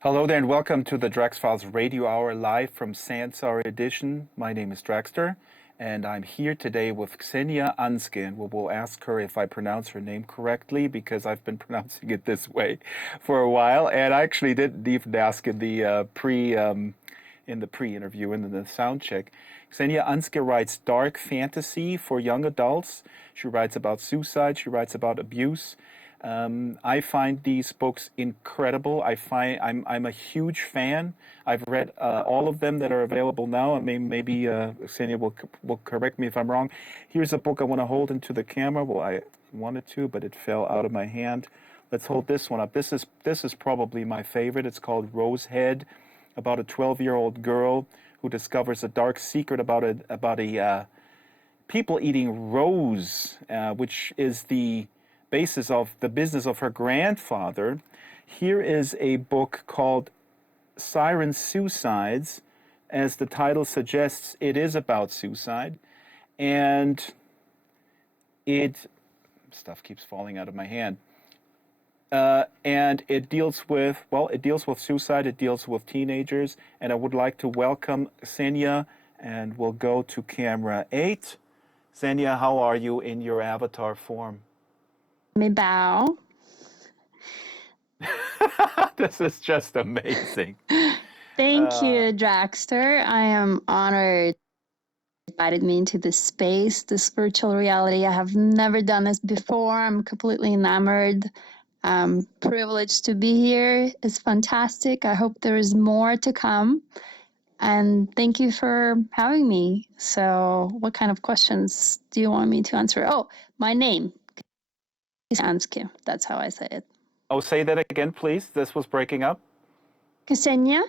Hello there, and welcome to the Drax Files Radio Hour live from Sansar Edition. My name is Draxter, and I'm here today with Ksenia Anske, and we'll ask her if I pronounce her name correctly because I've been pronouncing it this way for a while, and I actually didn't even ask in the pre-interview and in the sound check. Ksenia Anske writes dark fantasy for young adults. She writes about suicide. She writes about abuse. I find these books incredible. I'm a huge fan. I've read all of them that are available now. I mean, maybe Ksenia will correct me if I'm wrong. Here's a book I want to hold into the camera. Well, I wanted to, but it fell out of my hand. Let's hold this one up. This is probably my favorite. It's called Rosehead, about a 12-year-old girl who discovers a dark secret about a people eating rose, which is the basis of the business of her grandfather. Here is a book called Siren Suicides. As the title suggests, it is about suicide. And stuff keeps falling out of my hand. And it deals with, well, it deals with suicide, it deals with teenagers. And I would like to welcome Ksenia, and we'll go to camera 8. Ksenia, how are you in your avatar form? Me bow. This is just amazing. Thank you, Draxter. I am honored you invited me into this space, this virtual reality. I have never done this before. I'm completely enamored. Privileged to be here. It's fantastic. I hope there is more to come. And thank you for having me. So, what kind of questions do you want me to answer? Oh, my name is Anske. That's how I say it. Oh, say that again, please. This was breaking up. Ksenia?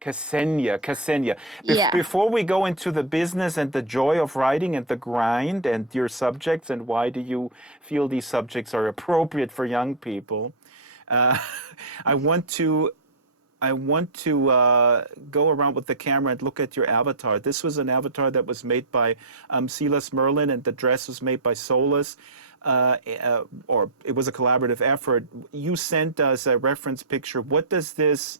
Ksenia. Yeah. Before we go into the business and the joy of writing and the grind and your subjects and why do you feel these subjects are appropriate for young people, I want to go around with the camera and look at your avatar. This was an avatar that was made by Silas Merlin, and the dress was made by Solus. Or it was a collaborative effort. You sent us a reference picture. What does this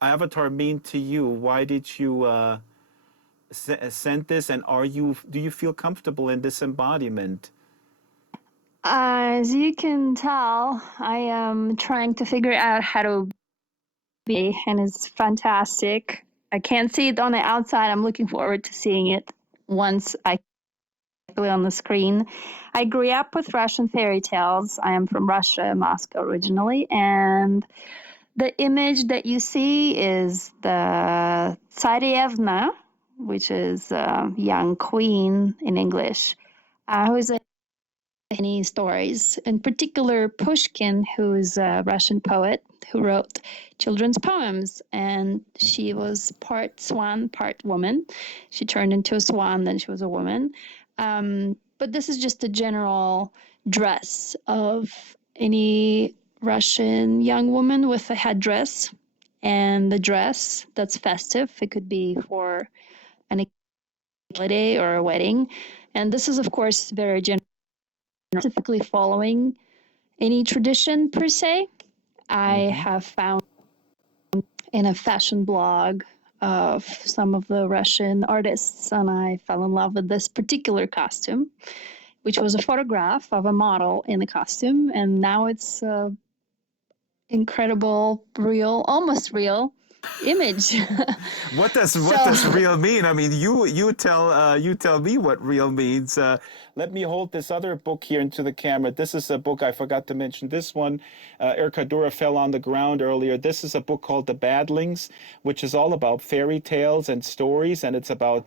avatar mean to you? Why did you send this? And do you feel comfortable in this embodiment? As you can tell, I am trying to figure out how to be, and it's fantastic. I can't see it on the outside. I'm looking forward to seeing it once I play on the screen. I grew up with Russian fairy tales. I am from Russia, Moscow originally, and the image that you see is the Tsarevna, which is a young queen in English, who is many stories, in particular Pushkin, who is a Russian poet who wrote children's poems, and she was part swan, part woman. She turned into a swan, then she was a woman. But this is just a general dress of any Russian young woman with a headdress, and the dress that's festive. It could be for an holiday or a wedding. And this is, of course, very general, specifically following any tradition per se. I have found in a fashion blog of some of the Russian artists, and I fell in love with this particular costume, which was a photograph of a model in the costume, and now it's an incredible, real, almost real image. What does real mean? I mean, you tell me what real means. Let me hold this other book here into the camera. This is a book I forgot to mention. This one, Erkadura fell on the ground earlier. This is a book called The Badlings, which is all about fairy tales and stories, and it's about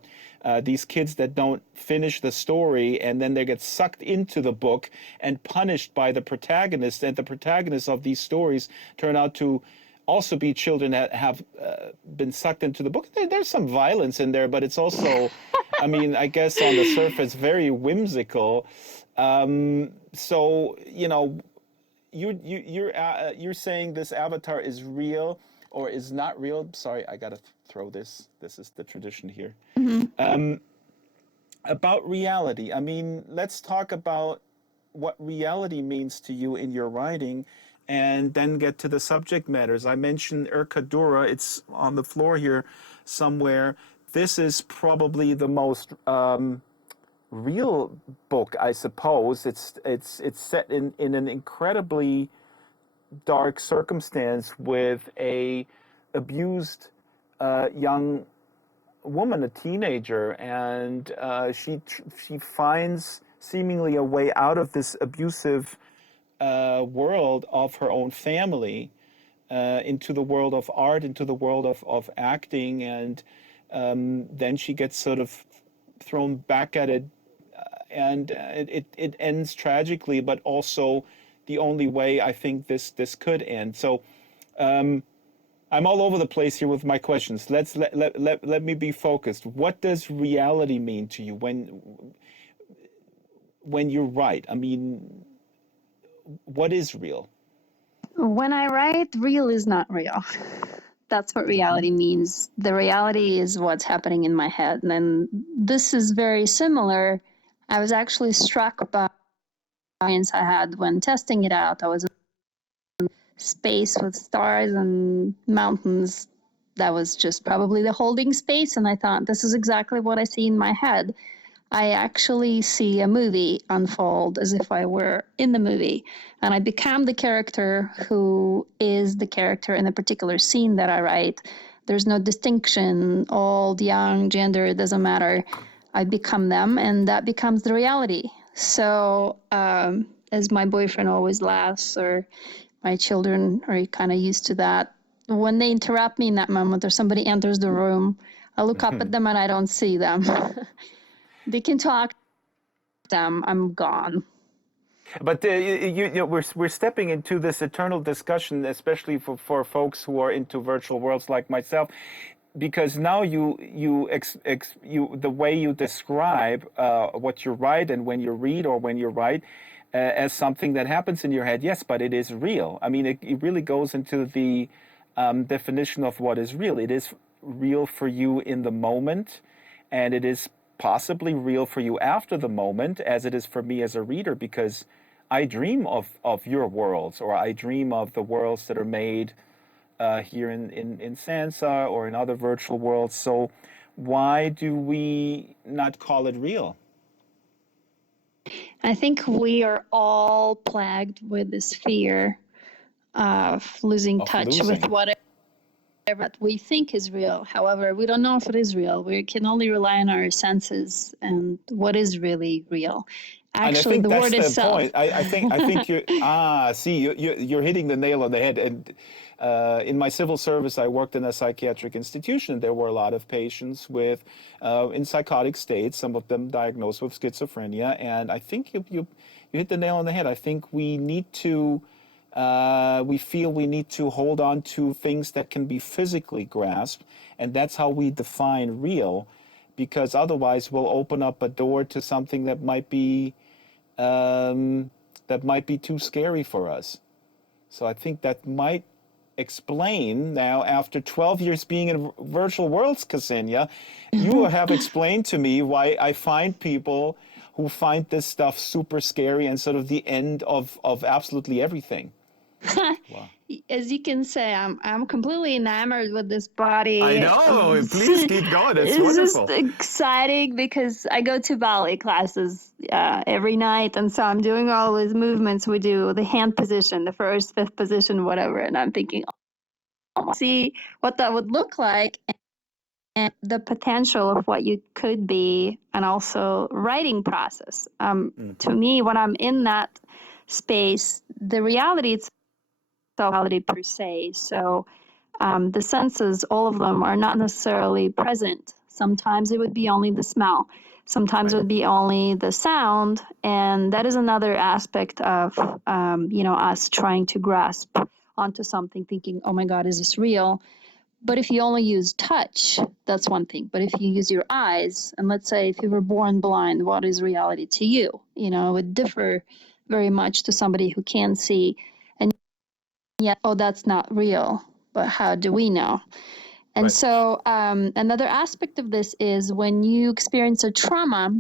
these kids that don't finish the story, and then they get sucked into the book and punished by the protagonist. And the protagonists of these stories turn out to also be children that have been sucked into the book. There's some violence in there, but it's also, I mean, I guess on the surface, very whimsical. So you're saying this avatar is real or is not real. Sorry, I gotta throw this. This is the tradition here. About reality. I mean, let's talk about what reality means to you in your writing, and then get to the subject matters. I mentioned Erkadura. It's on the floor here somewhere. This is probably the most real book, I suppose. It's set in an incredibly dark circumstance with a abused young woman, a teenager, and she finds seemingly a way out of this abusive world of her own family, into the world of art, into the world of acting, and then she gets sort of thrown back at it, and it ends tragically, but also the only way I think this could end. So I'm all over the place here with my questions. Let me be focused. What does reality mean to you when you're right? I mean, what is real? When I write, real is not real. That's what Hmm. reality means. The reality is what's happening in my head. And then this is very similar. I was actually struck by the experience I had when testing it out. I was in space with stars and mountains. That was just probably the holding space. And I thought, this is exactly what I see in my head. I actually see a movie unfold as if I were in the movie. And I become the character who is the character in a particular scene that I write. There's no distinction, old, young, gender, it doesn't matter. I become them, and that becomes the reality. So, as my boyfriend always laughs, or my children are kind of used to that, when they interrupt me in that moment or somebody enters the room, I look up at them and I don't see them. They can talk to them. I'm gone. But we're stepping into this eternal discussion, especially for folks who are into virtual worlds like myself, because now you the way you describe what you write and when you read or when you write as something that happens in your head. Yes, but it is real. I mean, it really goes into the definition of what is real. It is real for you in the moment, and it is possibly real for you after the moment, as it is for me as a reader, because I dream of your worlds, or I dream of the worlds that are made here in Sansar or in other virtual worlds. So why do we not call it real? I think we are all plagued with this fear of losing Of touch with losing. whatever we think is real. However, we don't know if it is real. We can only rely on our senses and what is really real. And I Actually, think the that's word the itself. point. I think you see you're hitting the nail on the head. And in my civil service, I worked in a psychiatric institution. There were a lot of patients with in psychotic states. Some of them diagnosed with schizophrenia. And I think you hit the nail on the head. I think we need to. We feel we need to hold on to things that can be physically grasped, and that's how we define real, because otherwise we'll open up a door to something that might be too scary for us. So I think that might explain now, after 12 years being in virtual worlds, Ksenia, you have explained to me why I find people who find this stuff super scary and sort of the end of absolutely everything. Wow. As you can say, I'm completely enamored with this I body. know. Please keep going. It's It's just wonderful. exciting because I go to ballet classes every night, and so I'm doing all these movements. We do the hand position, the first, fifth position, whatever, and I'm thinking, oh, see what that would look like, and the potential of what you could be, and also writing process. To Hmm. me, when I'm in that space, the reality itself reality per se. So the senses, all of them, are not necessarily present. Sometimes it would be only the smell. Sometimes it Right. would be only the sound, and that is another aspect of us trying to grasp onto something, thinking, "Oh my God, is this real?" But if you only use touch, that's one thing. But if you use your eyes, and let's say if you were born blind, what is reality to you? It would differ very much to somebody who can see. And yet, oh, that's not real. But how do we know? And Right. so, another aspect of this is when you experience a trauma,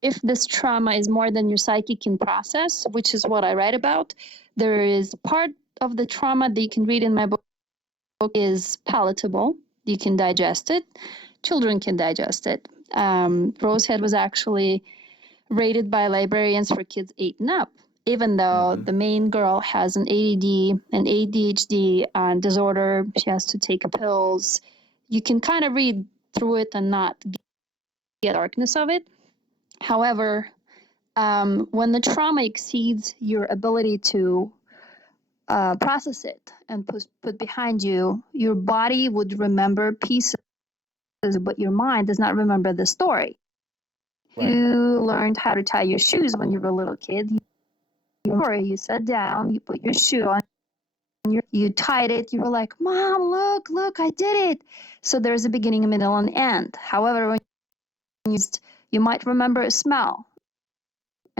if this trauma is more than your psyche can process, which is what I write about, there is part of the trauma that you can read in my book is palatable. You can digest it. Children can digest it. Rosehead was actually rated by librarians for kids 8 and up, even though Hmm. the main girl has an ADD, an ADHD disorder. She has to take pills. You can kind of read through it and not get the darkness of it. However, when the trauma exceeds your ability to process it and put behind you, your body would remember pieces, but your mind does not remember the story. Right. You learned how to tie your shoes when you were a little kid. You sat down, you put your shoe on, you tied it, you were like, Mom, look, I did it. So there's a beginning, a middle, and end. However, when you might remember a smell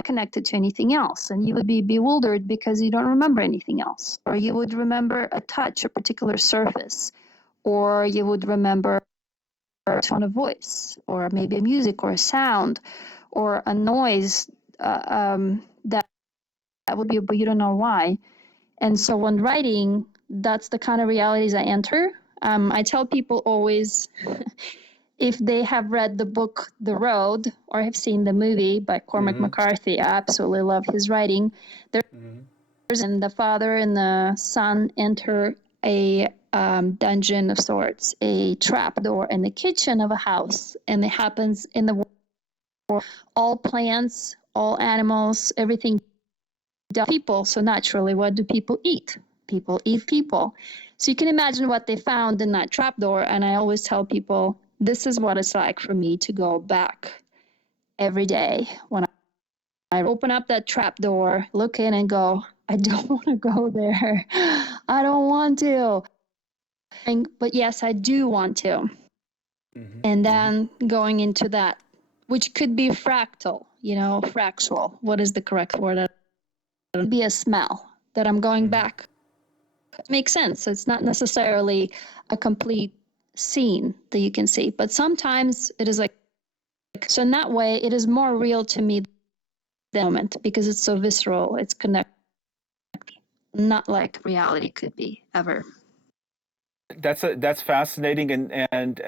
connected to anything else, and you would be bewildered because you don't remember anything else. Or you would remember a touch, a particular surface, or you would remember a tone of voice, or maybe a music or a sound, or a noise that would be, but you don't know why. And so when writing, that's the kind of realities I enter. I tell people always, if they have read the book The Road or have seen the movie by Cormac McCarthy, I absolutely love his writing. There's and the father and the son enter a dungeon of sorts, a trap door in the kitchen of a house, and it happens in the world. All plants, all animals, everything people. So naturally, what do people eat? People eat people. So you can imagine what they found in that trapdoor. And I always tell people, this is what it's like for me to go back every day when I open up that trapdoor, look in and go, I don't want to go there. I don't want to. But yes, I do want to. And then going into that, which could be fractal, fractal. What is the correct word? Be a smell that I'm going back. It makes sense. It's not necessarily a complete scene that you can see, but sometimes it is like, so in that way, it is more real to me the moment because it's so visceral, it's connected, not like reality could be ever. That's fascinating, and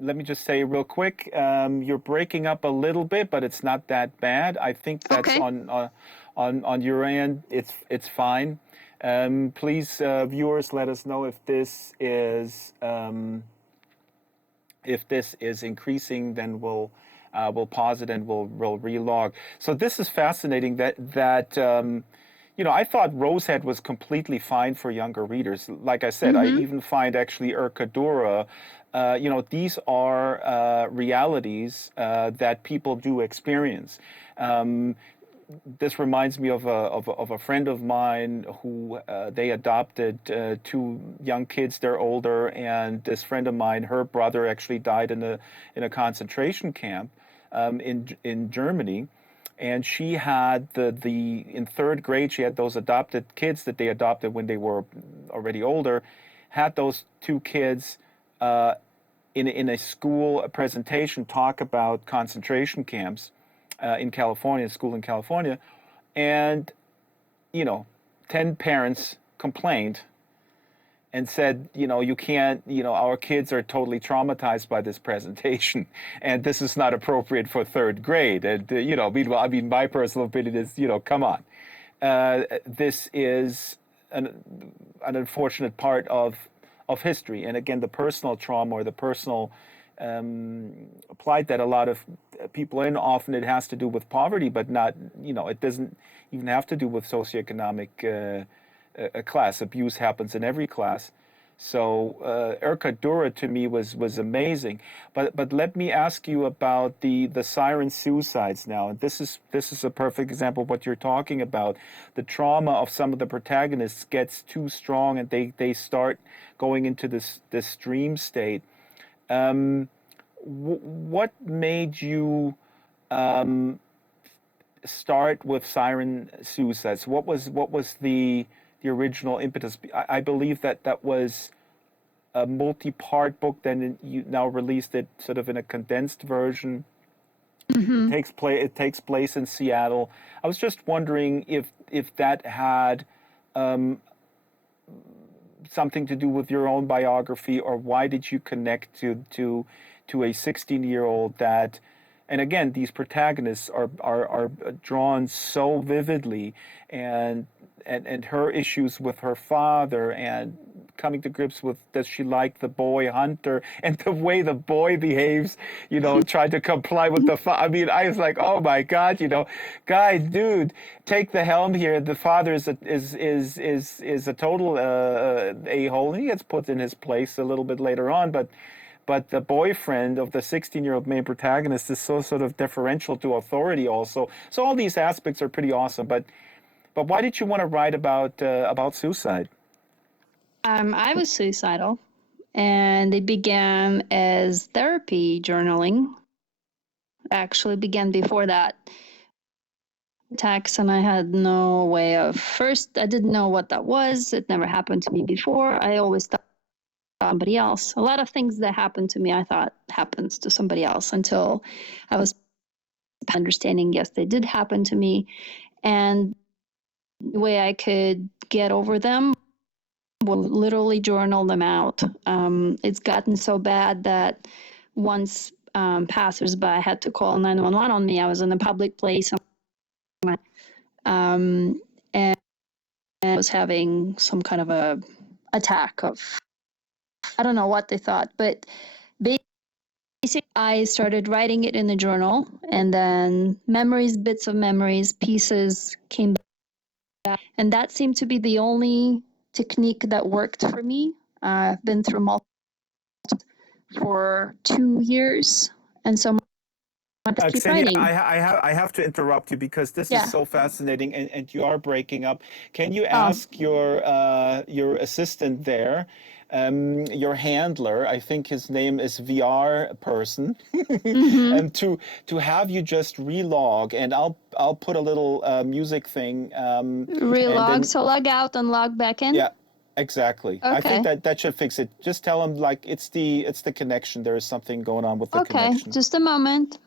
let me just say real quick, you're breaking up a little bit, but it's not that bad. I think that's Okay. on your end. It's fine. Please, viewers, let us know if this is increasing. Then we'll pause it and we'll relog. So this is fascinating. I thought Rosehead was completely fine for younger readers. Like I said, I even find actually Erkadura, these are realities that people do experience. This reminds me of a friend of mine who they adopted two young kids. They're older, and this friend of mine, her brother actually died in a concentration camp in Germany. And she had in third grade, she had those adopted kids that they adopted when they were already older, had those two kids in a school presentation talk about concentration camps in California, school in California. And, 10 parents complained and said, you can't, our kids are totally traumatized by this presentation, and this is not appropriate for third grade. And, meanwhile, I mean, my personal opinion is, come on. This is an unfortunate part of history. And again, the personal trauma or the personal plight that a lot of people in, often it has to do with poverty, but not, it doesn't even have to do with socioeconomic class. Abuse happens in every class. So Erkadura to me was amazing. But let me ask you about the siren suicides now. And this is a perfect example of what you're talking about. The trauma of some of the protagonists gets too strong, and they start going into this dream state. What made you start with siren suicides? What was the original impetus? I believe that was a multi-part book. Then you now released it sort of in a condensed version. It takes place in Seattle. I was just wondering if that had something to do with your own biography, or why did you connect to a 16-year-old that, and again, these protagonists are drawn so vividly, and her issues with her father and coming to grips with, does she like the boy Hunter, and the way the boy behaves, you know, trying to comply with the I mean, I was like, oh my God, you know, guys, dude, take the helm here. The father is a total a-hole, and he gets put in his place a little bit later on, but the boyfriend of the 16-year-old main protagonist is so sort of deferential to authority also. So all these aspects are pretty awesome. But why did you want to write about suicide? I was suicidal, and it began as therapy journaling. Actually, began before that. Attacks, and I had no way of. First, I didn't know what that was. It never happened to me before. I always thought somebody else. A lot of things that happened to me, I thought happens to somebody else until I was understanding. Yes, they did happen to me, and the way I could get over them will literally journal them out. It's gotten so bad that once passersby had to call 911 on me. I was in a public place, and I was having some kind of a attack of, I don't know what they thought, but basically I started writing it in the journal, and then memories, bits of memories, pieces came back, and that seemed to be the only technique that worked for me. I've been through multiple for 2 years, and so I just keep Ksenia, writing. I have to interrupt you because this is Yeah. so fascinating, and you are breaking up. Can you Oh. ask your assistant there, your handler, I think his name is VR person, Mm-hmm. and to have you just relog, and I'll put a little music thing, and Relog, then so log out and log back in? yeah, exactly. I think Okay. that should fix it. Just tell him like it's the connection. There is something going on with the Okay, connection. just a moment.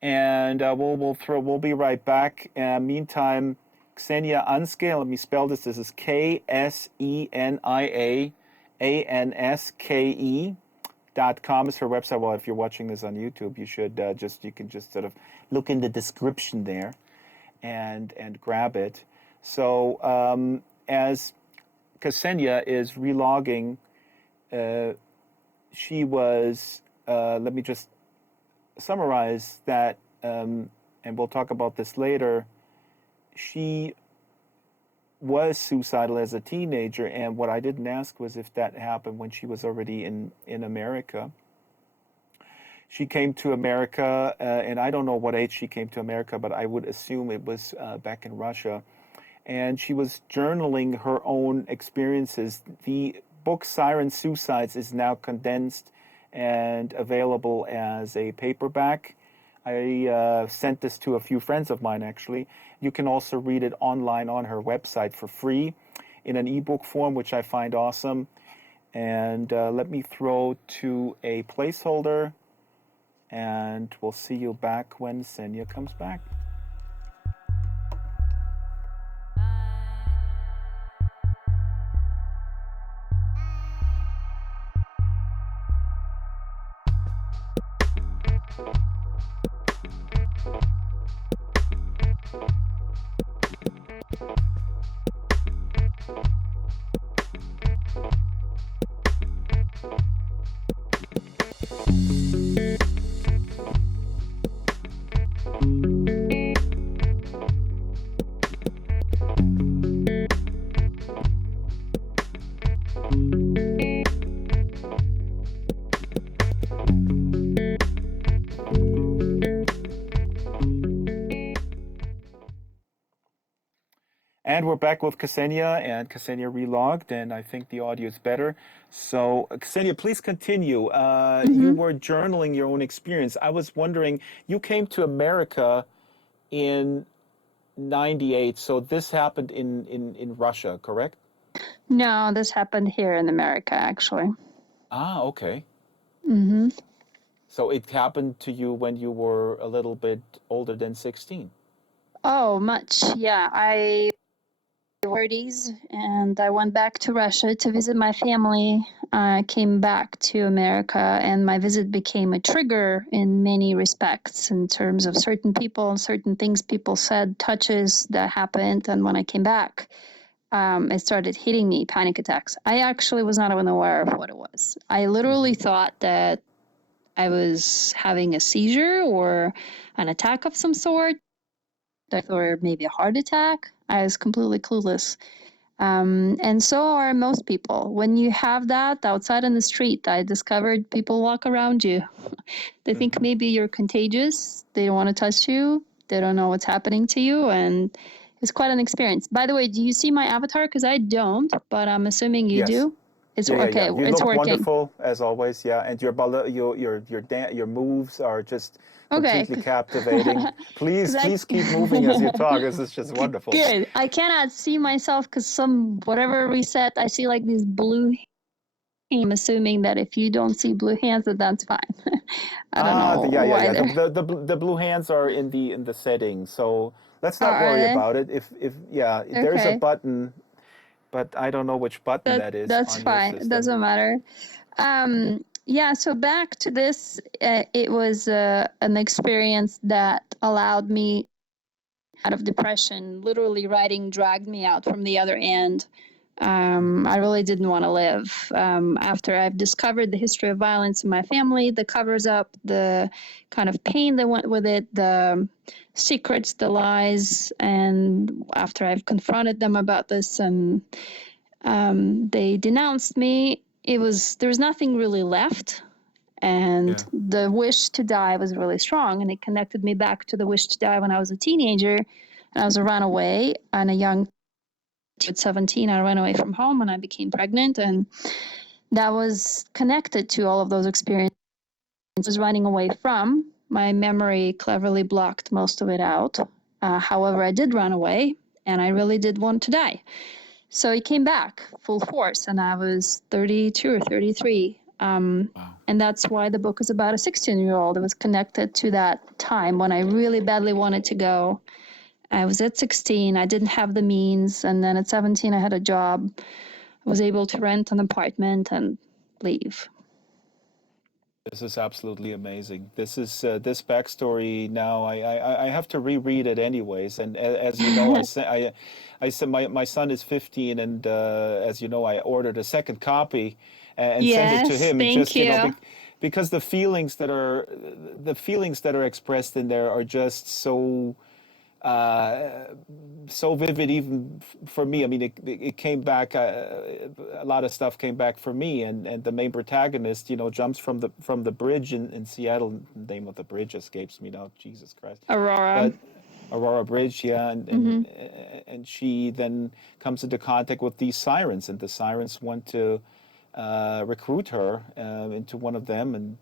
And we'll be right back. Meantime, Ksenia Anske, let me spell this. This is KSENIAANSKE.com is her website. Well, if you're watching this on YouTube, you should you can just sort of look in the description there and grab it. So as Ksenia is relogging, she was, let me just summarize that, and we'll talk about this later. She was suicidal as a teenager, and what I didn't ask was if that happened when she was already in America. She came to America, and I don't know what age she came to America, but I would assume it was back in Russia. And she was journaling her own experiences. The book Siren Suicides is now condensed and available as a paperback. I sent this to a few friends of mine, actually. You can also read it online on her website for free in an ebook form, which I find awesome. And let me throw to a placeholder, and we'll see you back when Ksenia comes back. And we're back with Ksenia, and Ksenia relogged, and I think the audio is better. So, Ksenia, please continue. You were journaling your own experience. I was wondering, you came to America in '98, so this happened in Russia, correct? No, this happened here in America, actually. Ah, okay. Mm-hmm. So it happened to you when you were a little bit older than 16. Oh, much. Yeah, I 30s, and I went back to Russia to visit my family. I came back to America, and my visit became a trigger in many respects in terms of certain people and certain things people said, touches that happened. And when I came back, it started hitting me, panic attacks. I actually was not even aware of what it was. I literally thought that I was having a seizure or an attack of some sort. I thought maybe a heart attack. I was completely clueless. And so are most people. When you have that outside on the street, I discovered people walk around you. They think maybe you're contagious. They don't want to touch you. They don't know what's happening to you. And it's quite an experience. By the way, do you see my avatar? Because I don't, but I'm assuming you Yes. do. It's Yeah. okay. You It's look working. wonderful as always. Yeah, and your moves are just Okay. completely captivating. Because I Please keep moving as you talk. This is just wonderful. good. I cannot see myself because some whatever reset. I see like these blue. I'm assuming that if you don't see blue hands, that that's fine. I don't Ah, know yeah. why they're. The blue hands are in the settings, so let's Oh, not are worry they? about it. If yeah, there is a Okay. button, but I don't know which button that is That's on your fine. It system. doesn't matter. Yeah. So back to this, it was an experience that allowed me out of depression. Literally, writing dragged me out from the other end. I really didn't want to live. After I've discovered the history of violence in my family, the covers up, the kind of pain that went with it, the secrets, the lies, and after I've confronted them about this and they denounced me, there was nothing really left. And Yeah. the wish to die was really strong, and it connected me back to the wish to die when I was a teenager, and I was a runaway and a young at 17. I ran away from home and I became pregnant, and that was connected to all of those experiences I was running away from. My memory cleverly blocked most of it out. However, I did run away, and I really did want to die. So it came back full force, and I was 32 or 33. Wow. And that's why the book is about a 16-year-old. It was connected to that time when I really badly wanted to go. I was at 16, I didn't have the means, and then at 17, I had a job. I was able to rent an apartment and leave. This is absolutely amazing. This backstory now. I have to reread it anyways. And as you know, I said my son is 15, and as you know, I ordered a second copy and sent it to Yes, him. thank Just you. because the feelings that are expressed in there are just uh, so vivid even for me. I mean, it came back. A lot of stuff came back for me, and the main protagonist, jumps from the bridge in Seattle. The name of the bridge escapes me now. Jesus Christ! Aurora. But Aurora Bridge, yeah, Mm-hmm. and she then comes into contact with these sirens, and the sirens want to recruit her into one of them,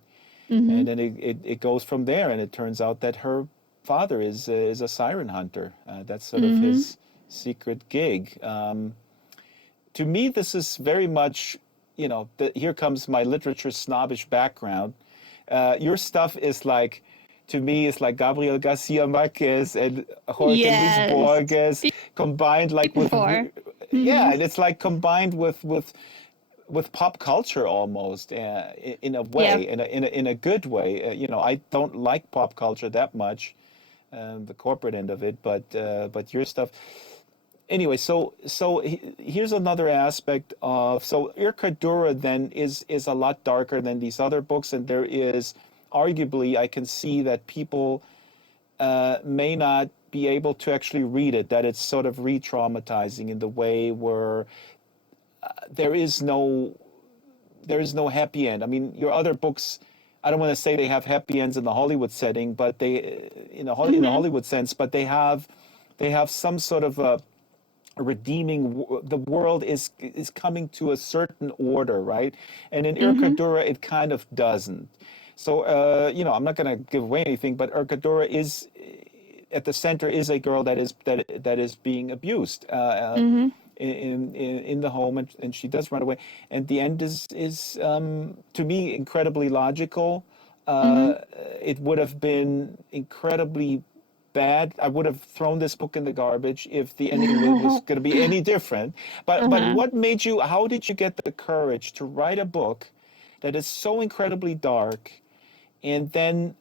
Mm-hmm. and then it goes from there, and it turns out that her father is a siren hunter. That's sort of Mm-hmm. his secret gig. To me, this is very much, here comes my literature snobbish background. Your stuff is like, to me, it's like Gabriel Garcia Marquez and Jorge Luis Yes. Borges combined, like with, Before. yeah, Mm-hmm. and it's like combined with pop culture almost, in a Yep. way, in a good way. I don't like pop culture that much, the corporate end of it, but your stuff. Anyway, here's another aspect of, so Irkadura then is a lot darker than these other books, and there is arguably, I can see that people may not be able to actually read it, that it's sort of re-traumatizing in the way where there is no there is no happy end. I mean, your other books, I don't want to say they have happy ends in the Hollywood setting, but they in a Mm-hmm. Hollywood sense, but they have some sort of a redeeming. The world is coming to a certain order, right? And in Mm-hmm. Irkadura, it kind of doesn't. So I'm not going to give away anything, but Irkadura is at the center is a girl that is being abused. Mm-hmm. In the home, and she does run away. And the end is to me incredibly logical. Mm-hmm. It would have been incredibly bad. I would have thrown this book in the garbage if the ending was going to be any different. But Uh-huh. what made you? How did you get the courage to write a book that is so incredibly dark, and then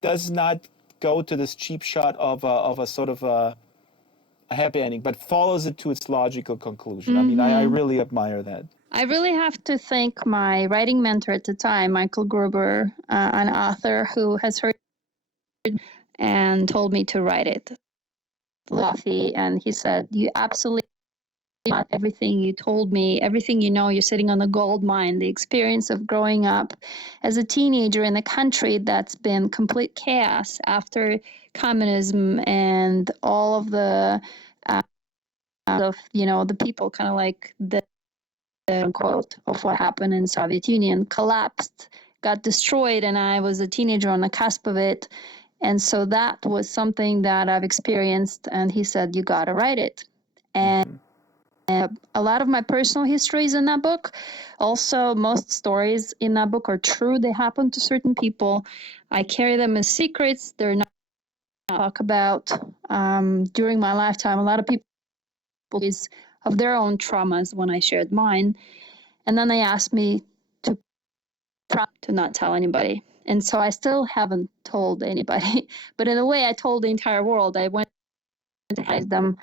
does not go to this cheap shot of a sort of a a happy ending, but follows it to its logical conclusion. I mean, I really admire that. I really have to thank my writing mentor at the time, Michael Gruber, an author who has heard and told me to write it. Luffy, and he said, "You absolutely got everything you told me, everything you know. You're sitting on the gold mine. The experience of growing up as a teenager in a country that's been complete chaos after communism and all of the of the people kind of like the quote of what happened in Soviet Union collapsed, got destroyed, and I was a teenager on the cusp of it." And so that was something that I've experienced. And he said, "You got to write it." And a lot of my personal histories in that book. Also, most stories in that book are true. They happen to certain people. I carry them as secrets. They're not talked about during my lifetime. A lot of people of their own traumas when I shared mine. And then they asked me to not tell anybody. And so I still haven't told anybody. But in a way, I told the entire world. I went to hide them.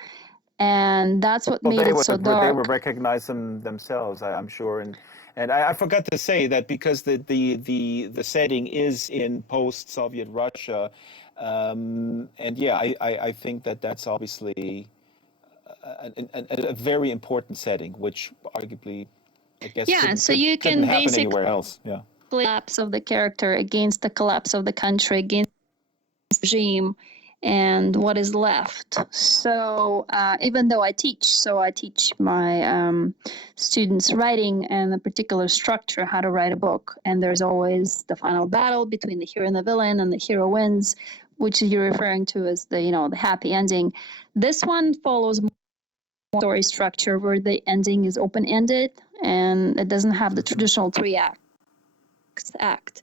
And that's what Well, made it so they would dark. recognize them themselves, I'm sure. And I forgot to say that because the setting is in post-Soviet Russia, and yeah, I think that that's obviously a very important setting, which arguably, I guess, Yeah, so could you couldn't can happen basically anywhere else. Yeah. collapse of the character against the collapse of the country, against the regime, and what is left. So even though I teach my students writing and a particular structure, how to write a book. And there's always the final battle between the hero and the villain, and the hero wins, which you're referring to as the happy ending. This one follows more story structure where the ending is open-ended and it doesn't have the traditional three act,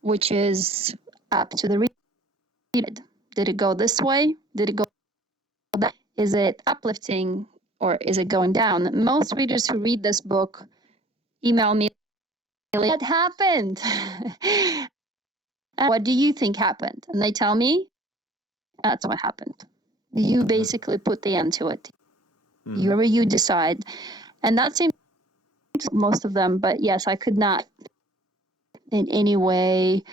which is up to the reader. Did it go this way? Did it go that? Is it uplifting or is it going down? Most readers who read this book email me, "What happened? What do you think happened?" And they tell me, "That's what happened. You basically put the end to it. You decide." And that seems most of them, but yes, I could not in any way,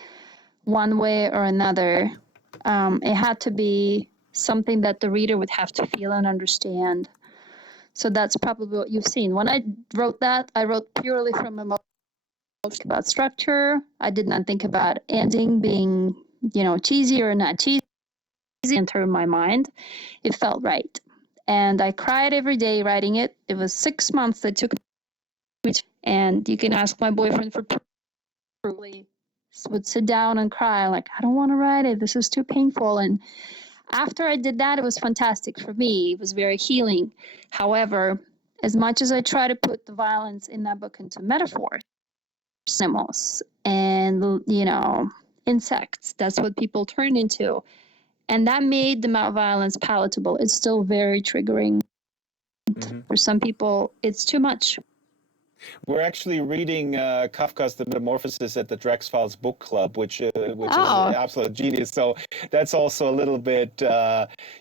one way or another. It had to be something that the reader would have to feel and understand. So that's probably what you've seen. When I wrote that, I wrote purely from emotion about structure. I did not think about ending being, cheesy or not cheesy enter my mind. It felt right. And I cried every day writing it. It was 6 months that took me, and you can ask my boyfriend for probably would sit down and cry like, "I don't want to write it. This is too painful." And after I did that, it was fantastic for me. It was very healing. However, as much as I try to put the violence in that book into metaphors, animals and insects, that's what people turn into. And that made the violence palatable. It's still very triggering. For some people, it's too much. We're actually reading Kafka's The Metamorphosis at the Drax Files book club, which is Oh, absolute genius. So that's also a little bit,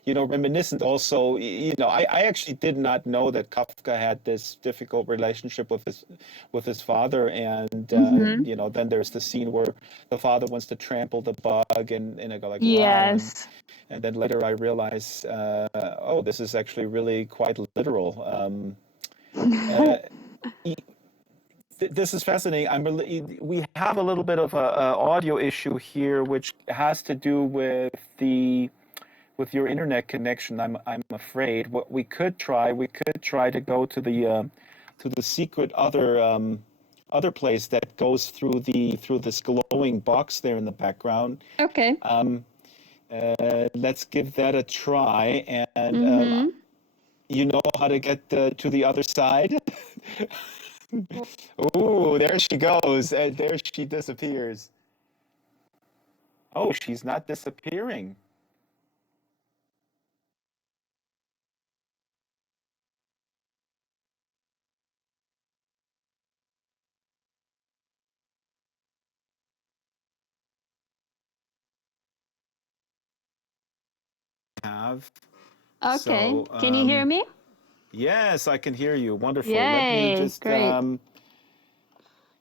reminiscent. Also, I actually did not know that Kafka had this difficult relationship with his father, and then there's the scene where the father wants to trample the bug, and I go like, wow, yes. and then later I realize, oh, this is actually really quite literal. This is fascinating. We have a little bit of a audio issue here, which has to do with with your internet connection. I'm afraid. What we could try to go to the secret other place that goes through this glowing box there in the background. Okay. Let's give that a try. And Mm-hmm. you know how to get to the other side? Ooh, there she goes, and there she disappears. Oh, she's not disappearing. Have Okay. So, Can you hear me? yes, I can hear you. Wonderful. Yay. Great.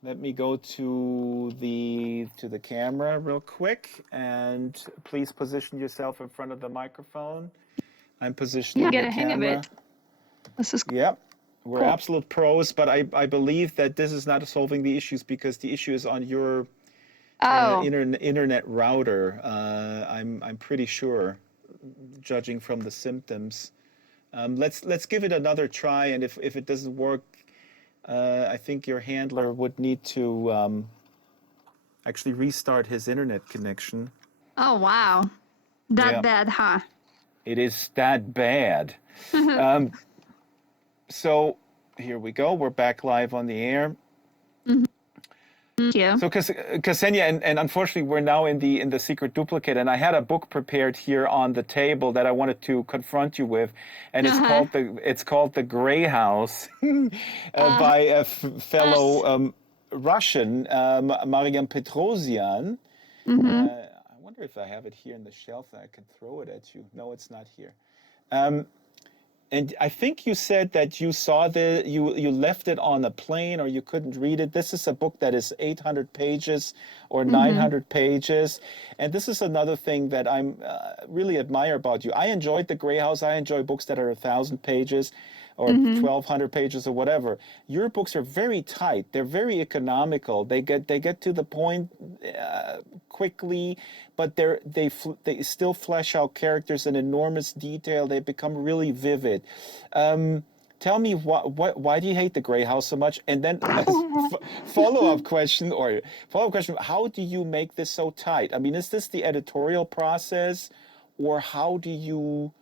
Let me go to the camera real quick, and please position yourself in front of the microphone. I'm You positioning get the a hang of camera. it. This is Yep. We're cool. absolute pros, but I believe that this is not solving the issues because the issue is on your Oh, internet router. I'm pretty sure, judging from the symptoms. Let's give it another try, and if it doesn't work, I think your handler would need to actually restart his internet connection. oh wow. That Yeah, bad, huh? it is that bad. Um, so here we go. We're back live on the air. Thank you. So, Ksenia, and unfortunately, we're now in the secret duplicate, and I had a book prepared here on the table that I wanted to confront you with, and Uh-huh. it's called The Gray House Uh-huh. by a fellow Russian, Mariam Petrosian. Mm-hmm. I wonder if I have it here in the shelf that I can throw it at you. No, it's not here. Um, and I think you said that you saw you left it on a plane or you couldn't read it. This is a book that is 800 pages or Mm-hmm. 900 pages. And this is another thing that I'm really admire about you. I enjoyed The Gray House. I enjoy books that are 1,000 pages or Mm-hmm. 1,200 pages or whatever. Your books are very tight. They're very economical. They get to the point quickly, but they still flesh out characters in enormous detail. They become really vivid. Tell me why do you hate The Gray House so much? And then a follow-up question: how do you make this so tight? I mean, is this the editorial process, or how do you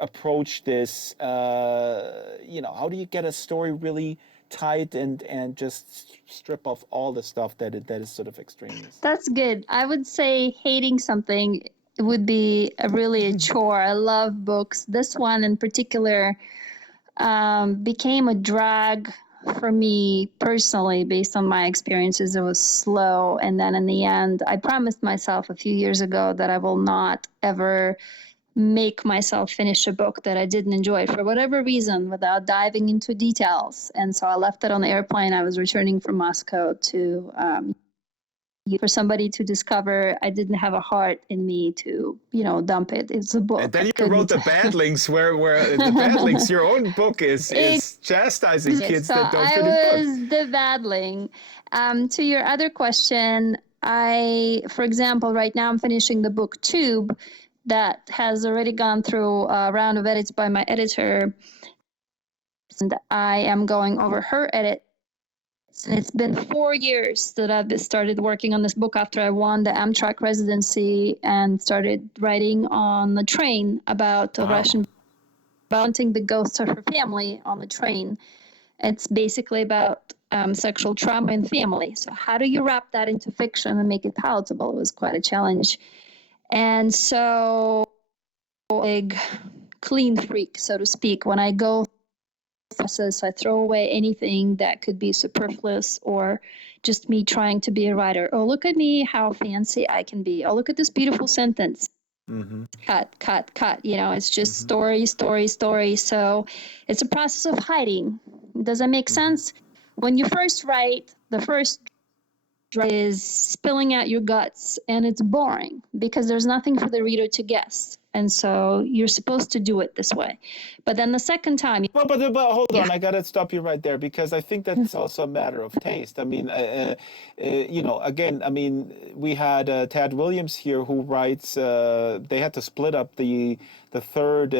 approach this? How do you get a story really tight and just strip off all the stuff that is sort of extraneous? That's good. I would say hating something would be really a chore. I love books. This one in particular became a drag for me personally based on my experiences. It was slow. And then in the end, I promised myself a few years ago that I will not ever make myself finish a book that I didn't enjoy for whatever reason without diving into details. And so I left it on the airplane. I was returning from Moscow to for somebody to discover I didn't have a heart in me to, dump it. It's a And book. then I you wrote couldn't. the bad links, where the bad links. Your own book is chastising kids So that don't I finish books. was the badling. To your other question, for example, right now I'm finishing the book Tube that has already gone through a round of edits by my editor, and I am going over her edit. And it's been 4 years that I've started working on this book after I won the Amtrak residency and started writing on the train about a Wow. Russian haunting the ghosts of her family on the train. It's basically about sexual trauma in family. So how do you wrap that into fiction and make it palatable? It was quite a challenge. And so, big clean freak, so to speak, when I go process, I throw away anything that could be superfluous or just me trying to be a writer. Oh, look at me, how fancy I can be. Oh, look at this beautiful sentence. Mm-hmm. Cut, cut, cut. It's just Mm-hmm. story, story, story. So it's a process of hiding. Does that make Mm-hmm. sense? When you first write, the first is spilling out your guts, and it's boring because there's nothing for the reader to guess. And so you're supposed to do it this way. But then the second time, But hold you on, I gotta stop you right there because I think that's also a matter of taste. I mean, again, I mean, we had Tad Williams here who writes. They had to split up the third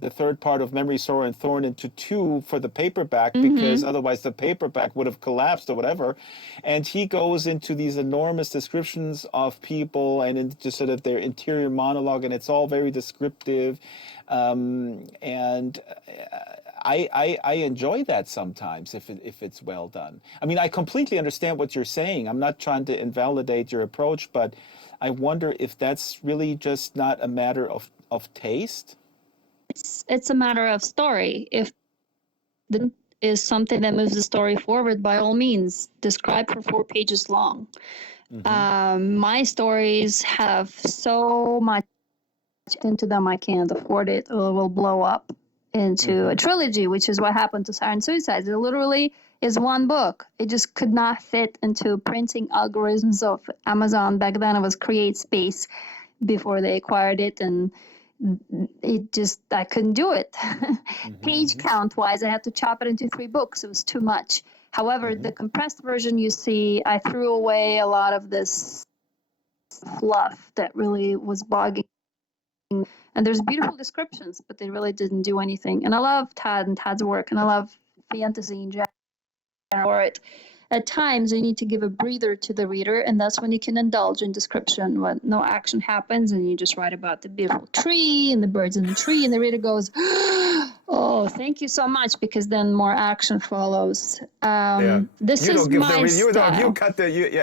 the third part of Memory, Sorrow, and Thorn into two for the paperback because mm-hmm, otherwise the paperback would have collapsed or whatever. And he goes into these enormous descriptions of people and into sort of their interior monologue, and it's all very descriptive. And I enjoy that sometimes if it's well done. I mean, I completely understand what you're saying. I'm not trying to invalidate your approach, but I wonder if that's really just not a matter of taste. it's a matter of story. If the is something that moves the story forward, by all means, describe for 4 pages long. Mm-hmm. My stories have so much into them. I can't afford it, or it will blow up into a trilogy, which is what happened to Siren Suicides. It literally is one book. It just could not fit into printing algorithms of Amazon. Back then, it was Create Space before they acquired it, and I couldn't do it. Page count wise, I had to chop it into 3 books. It was too much. However, the compressed version you see, I threw away a lot of this fluff that really was bogging. And there's beautiful descriptions, but they really didn't do anything. And I love Todd and Todd's work, and I love fantasy in general. At times, you need to give a breather to the reader, and that's when you can indulge in description when no action happens, and you just write about the beautiful tree and the birds in the tree, and the reader goes, "Oh, thank you so much," because then more action follows. This is my style.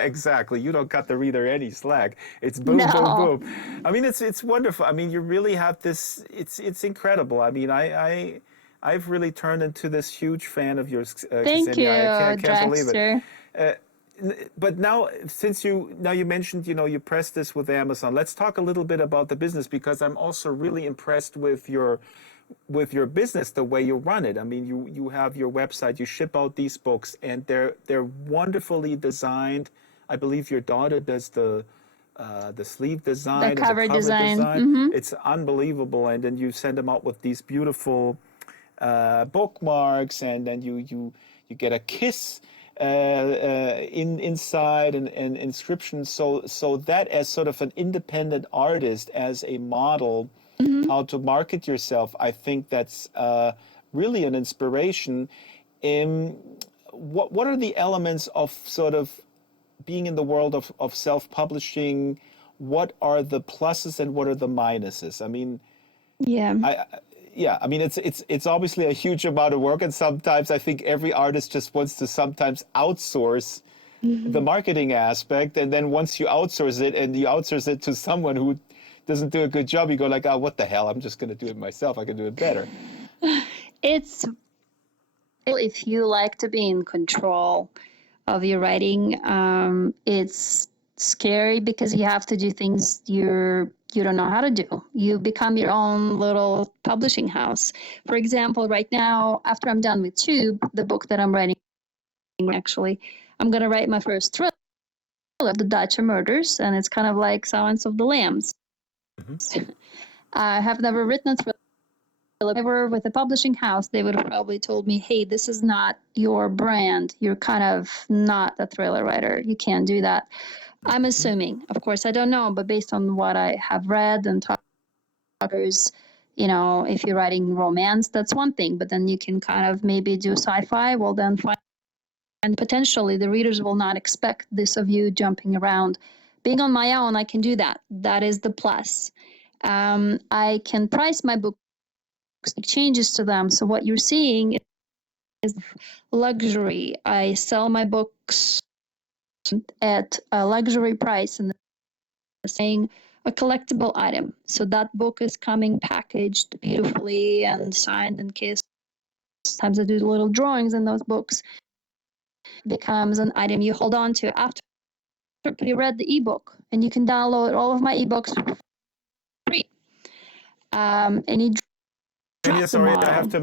Exactly. You don't cut the reader any slack. It's boom, boom, boom. I mean, it's wonderful. I mean, you really have this. It's incredible. I mean, I've really turned into this huge fan of yours, Thank Ksenia. you, I can't believe Draxter. it. But now, since you mentioned, you pressed this with Amazon. Let's talk a little bit about the business, because I'm also really impressed with your business, the way you run it. I mean, you have your website, you ship out these books, and they're wonderfully designed. I believe your daughter does the sleeve design, The cover design. It's unbelievable, and then you send them out with these beautiful bookmarks, and then you get a kiss inside and inscription. So that, as sort of an independent artist, as a model, how to market yourself, I think that's really an inspiration. What are the elements of sort of being in the world of self-publishing? What are the pluses and what are the minuses? I mean, I mean, it's obviously a huge amount of work, and sometimes I think every artist just wants to sometimes outsource the marketing aspect, and then once you outsource it, and you outsource it to someone who doesn't do a good job, you go like, "Oh, what the hell? I'm just going to do it myself. I can do it better." It's, if you like to be in control of your writing, it's scary because you have to do things you don't know how to do. You become your own little publishing house. For example, right now, after I'm done with Tube, the book that I'm writing, actually, I'm going to write my first thriller, The Dacha Murders, and it's kind of like Silence of the Lambs. I have never written a thriller. If I were with a publishing house, they would have probably told me, "Hey, this is not your brand. You're kind of not a thriller writer. You can't do that." I'm assuming, of course, I don't know, but based on what I have read and talked to others, if you're writing romance, that's one thing, but then you can kind of maybe do sci-fi. Well, then fine. And potentially the readers will not expect this of you jumping around. Being on my own, I can do that. That is the plus. I can price my books, make changes to them. So what you're seeing is luxury. I sell my books at a luxury price, and saying a collectible item. So that book is coming packaged beautifully and signed and kissed. Sometimes I do little drawings in those books. It becomes an item you hold on to after you read the ebook, and you can download all of my ebooks for free. Any Sorry, I have to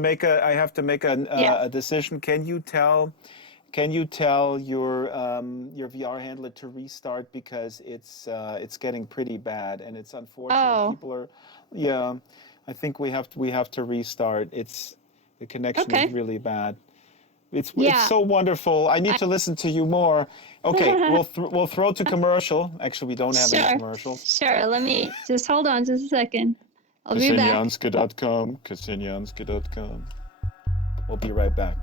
make a decision. Can you tell your VR handler to restart, because it's getting pretty bad, and it's unfortunate. People are, I think we have to restart. The connection is really bad. It's so wonderful. I need to listen to you more. Okay, we'll throw to commercial. Actually, we don't have any commercials. Sure, let me just hold on just a second. I'll be back. KseniaAnske.com, KseniaAnske.com. We'll be right back.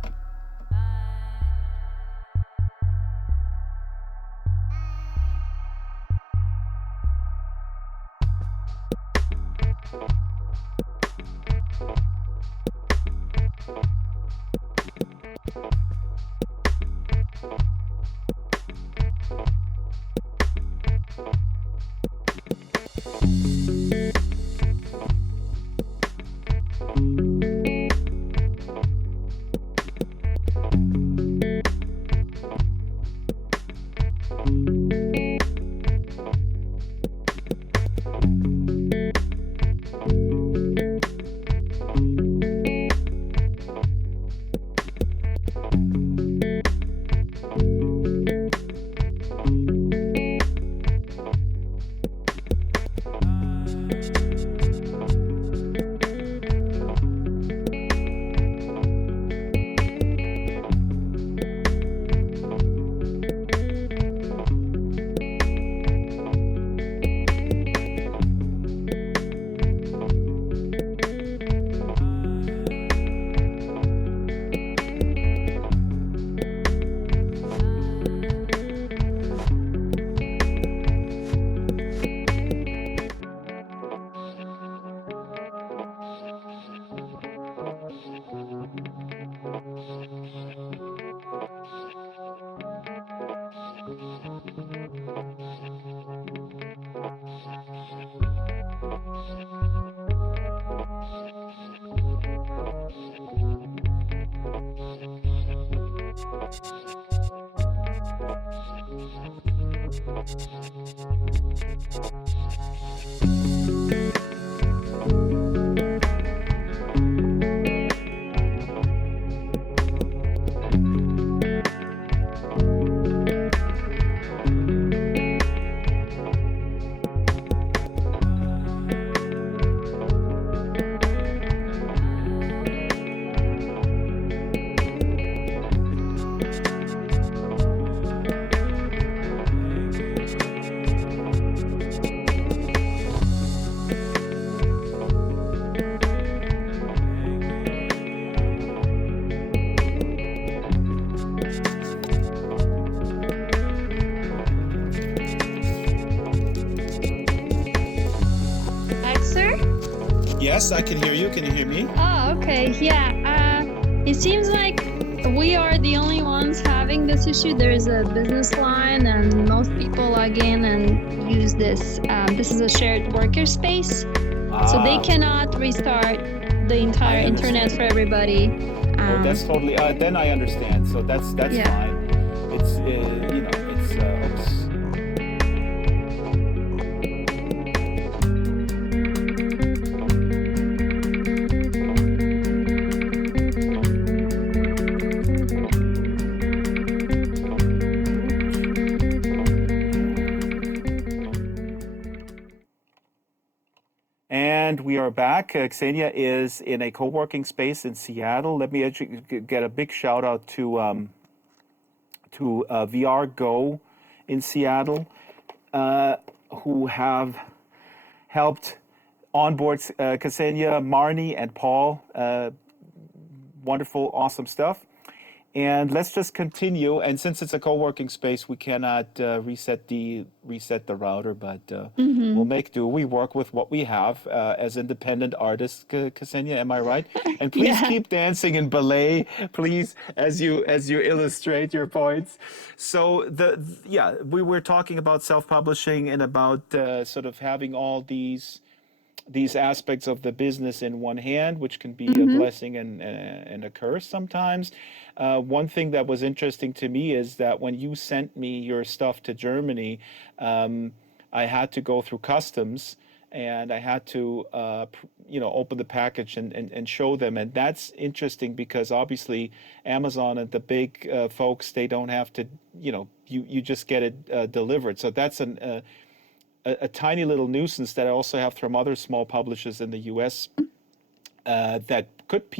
Yes, I can hear you. Can you hear me? Oh, okay. Yeah. It seems like we are the only ones having this issue. There's a business line, and most people log in and use this. This is a shared worker space, so they cannot restart the entire internet for everybody. Oh, that's totally. Then I understand. So that's Yeah. fine. It's you know, it's oops. And we are back. Ksenia is in a co-working space in Seattle. Let me get a big shout out to VR Go in Seattle, who have helped onboard Ksenia, Marnie, and Paul. Wonderful, awesome stuff. And let's just continue. And since it's a co-working space, we cannot reset the router, but we'll make do. We work with what we have as independent artists, Ksenia. Am I right? And please Yeah. keep dancing in ballet, please, as you illustrate your points. So we were talking about self-publishing and about sort of having all these aspects of the business in one hand, which can be a blessing and a curse sometimes. One thing that was interesting to me is that when you sent me your stuff to Germany, I had to go through customs and I had to, open the package and show them. And that's interesting because obviously Amazon and the big folks, they don't have to, you just get it delivered. So that's a tiny little nuisance that I also have from other small publishers in the U.S. That could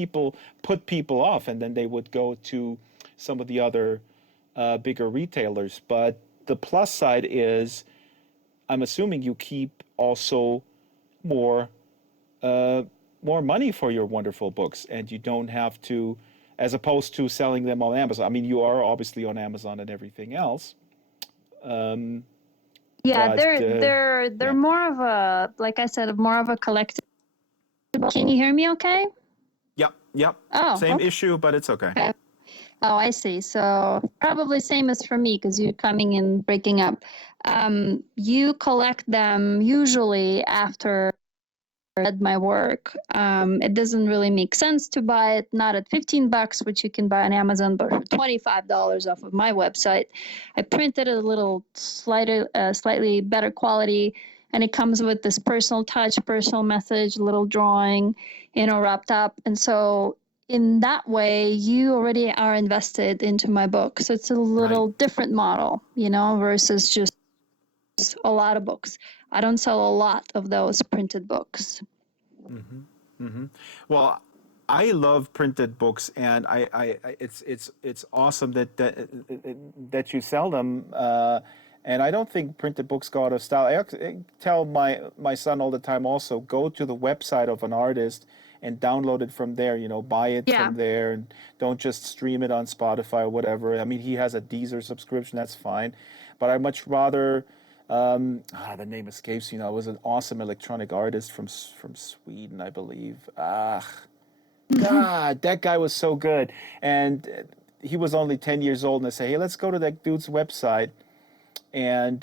put people off, and then they would go to some of the other bigger retailers. But the plus side is, I'm assuming you keep also more money for your wonderful books, and you don't have to, as opposed to selling them on Amazon. I mean, you are obviously on Amazon and everything else. Yeah, But they're more of a, like I said, more of a collectible. Can you hear me okay? Yep. Oh, Same okay. issue, but it's okay. Oh, I see. So probably same as for me because you're coming in breaking up. You collect them usually after I read my work. It doesn't really make sense to buy it not at $15, which you can buy on Amazon, but for $25 off of my website. I printed it a little slightly better quality, and it comes with this personal touch, personal message, little drawing, wrapped up. And so in that way, you already are invested into my book. So it's a little different model, versus just a lot of books. I don't sell a lot of those printed books. Well, I love printed books, and it's awesome that you sell them. And I don't think printed books go out of style. I tell my son all the time also, go to the website of an artist and download it from there, buy it Yeah. from there, and don't just stream it on Spotify or whatever. I mean, he has a Deezer subscription, that's fine. But I much rather, the name escapes me now. It was an awesome electronic artist from Sweden, I believe. God, that guy was so good. And he was only 10 years old, and I say, hey, let's go to that dude's website and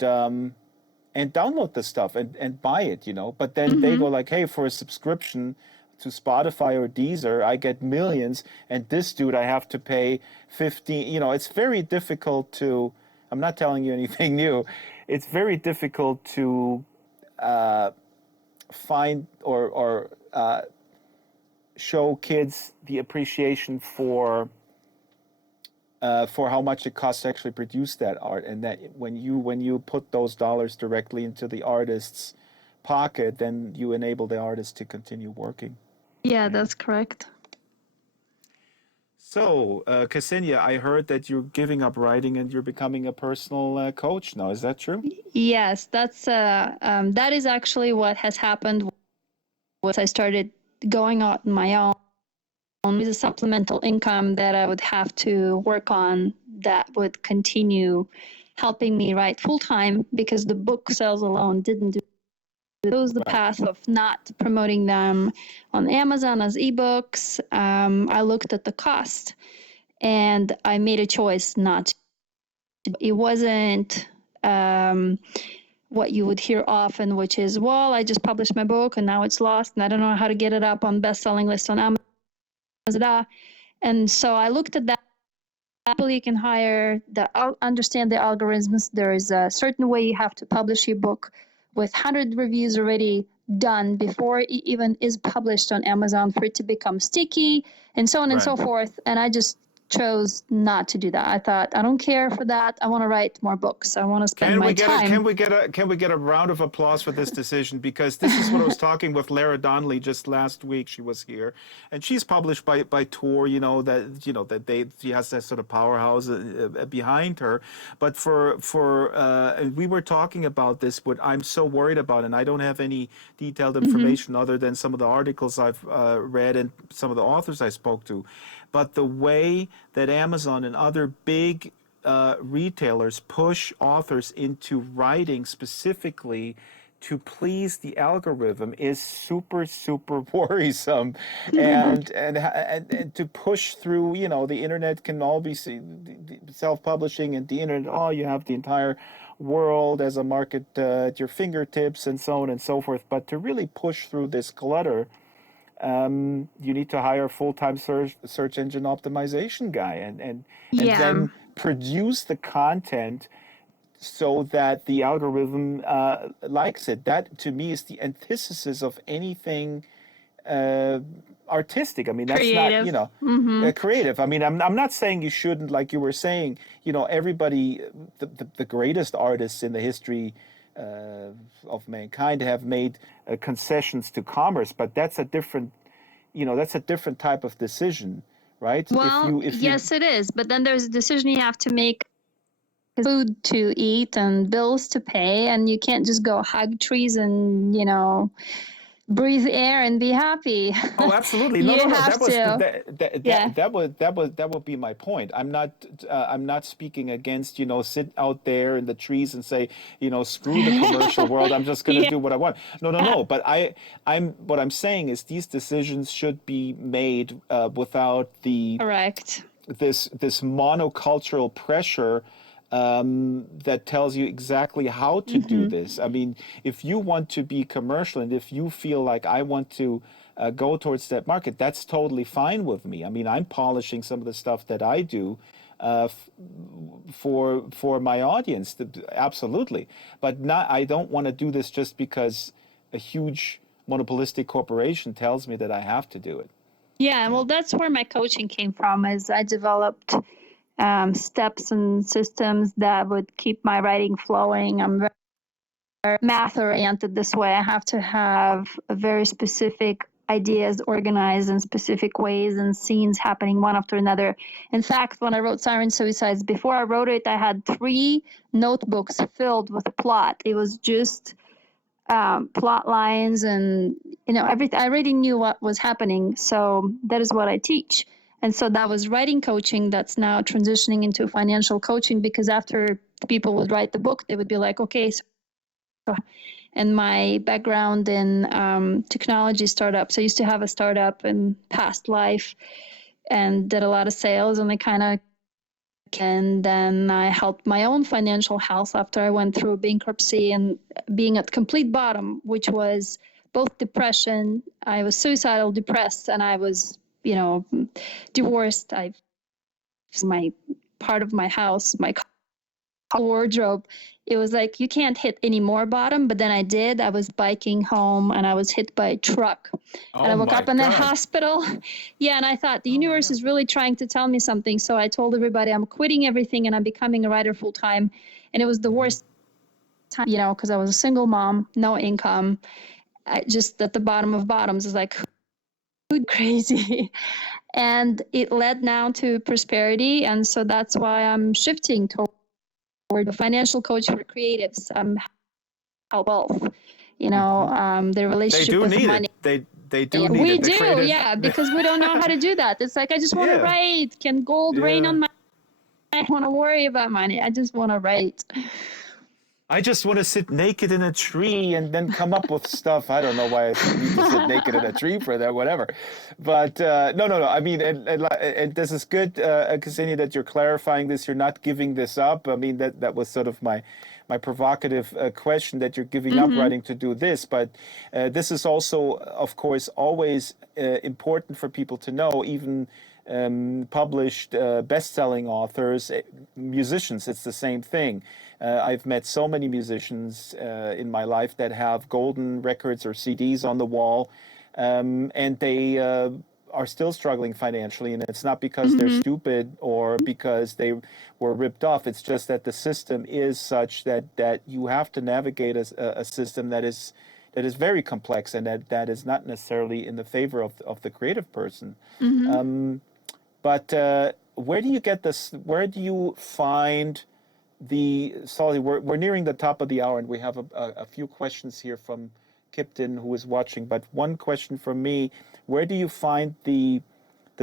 download the stuff and buy it, But then they go like, hey, for a subscription to Spotify or Deezer, I get millions, and this dude I have to pay 15. It's very difficult to. I'm not telling you anything new. It's very difficult to find or show kids the appreciation for how much it costs to actually produce that art, and that when you put those dollars directly into the artist's pocket, then you enable the artist to continue working. Yeah, that's correct. So, Ksenia, I heard that you're giving up writing and you're becoming a personal coach now. Is that true? Yes, that is actually what has happened once I started going out on my own with a supplemental income that I would have to work on that would continue helping me write full time because the book sales alone didn't do chose the path of not promoting them on Amazon as ebooks. I looked at the cost and I made a choice not to. It wasn't what you would hear often, which is, well, I just published my book and now it's lost and I don't know how to get it up on best-selling list on Amazon. And so I looked at that. People you can hire that understand the algorithms. There is a certain way you have to publish your book with 100 reviews already done before it even is published on Amazon for it to become sticky and so on and so forth. And I just chose not to do that. I thought, I don't care for that. I want to write more books. I want to spend my time. Can we get a round of applause for this decision? Because this is what I was talking with Lara Donnelly just last week. She was here, and she's published by Tor. She has that sort of powerhouse behind her. But we were talking about this. What I'm so worried about, and I don't have any detailed information other than some of the articles I've read and some of the authors I spoke to. But the way that Amazon and other big retailers push authors into writing specifically to please the algorithm is super, super worrisome. And to push through, the internet can all be self-publishing, and the internet, you have the entire world as a market at your fingertips and so on and so forth. But to really push through this clutter, you need to hire a full-time search engine optimization guy and then produce the content so that the algorithm likes it. That, to me, is the antithesis of anything artistic. I mean, that's creative. Not, creative. I mean, I'm not saying you shouldn't, like you were saying, everybody, the greatest artists in the history of mankind have made concessions to commerce, but that's a different, type of decision, right? Well, yes, it is. But then there's a decision you have to make: food to eat and bills to pay, and you can't just go hug trees and breathe air and be happy. Oh, absolutely. No. That would be my point. I'm not speaking against, sit out there in the trees and say, screw the commercial world. I'm just going to do what I want. No. But what I'm saying is these decisions should be made without this monocultural pressure that tells you exactly how to do this. I mean, if you want to be commercial and if you feel like I want to go towards that market, that's totally fine with me. I mean, I'm polishing some of the stuff that I do for my audience, absolutely. But I don't want to do this just because a huge monopolistic corporation tells me that I have to do it. Yeah, well, that's where my coaching came from. As I developed steps and systems that would keep my writing flowing. I'm very math oriented this way. I have to have a very specific ideas organized in specific ways and scenes happening one after another. In fact, when I wrote Siren Suicides, before I wrote it, I had 3 notebooks filled with plot. It was just plot lines and everything. I already knew what was happening. So that is what I teach. And so that was writing coaching that's now transitioning into financial coaching, because after people would write the book, they would be like, okay, so, and my background in technology startups, I used to have a startup in past life and did a lot of sales, and and then I helped my own financial health after I went through bankruptcy and being at complete bottom, which was both depression. I was suicidal, depressed, and I was divorced. My part of my house, my wardrobe, it was like, you can't hit any more bottom. But then I did. I was biking home and I was hit by a truck. And I woke up in the hospital. Yeah, and I thought the universe is really trying to tell me something. So I told everybody I'm quitting everything and I'm becoming a writer full time. And it was the worst time, because I was a single mom, no income. Just at the bottom of bottoms. Is like, crazy. And it led now to prosperity. And so that's why I'm shifting toward a financial coach for creatives. Help wealth, their relationship with money. They do need it. We do, yeah, because we don't know how to do that. It's like, I just want to write. Can gold rain on my... I don't want to worry about money. I just want to write. I just want to sit naked in a tree and then come up with stuff. I don't know why I need to sit naked in a tree for that, whatever. But no. I mean, and this is good, Ksenia, that you're clarifying this. You're not giving this up. I mean, that was sort of my provocative question, that you're giving up Mm-hmm. writing to do this. But this is also, of course, always important for people to know, even published best-selling authors, musicians, it's the same thing. I've met so many musicians in my life that have golden records or CDs on the wall, and they are still struggling financially. And it's not because they're Mm-hmm. stupid or because they were ripped off. It's just that the system is such that you have to navigate a system that is very complex, and that is not necessarily in the favor of the creative person. Mm-hmm. But where do you get this? Where do you find the sorry? We're nearing the top of the hour, and we have a few questions here from Kipton, who is watching. But one question from me: where do you find the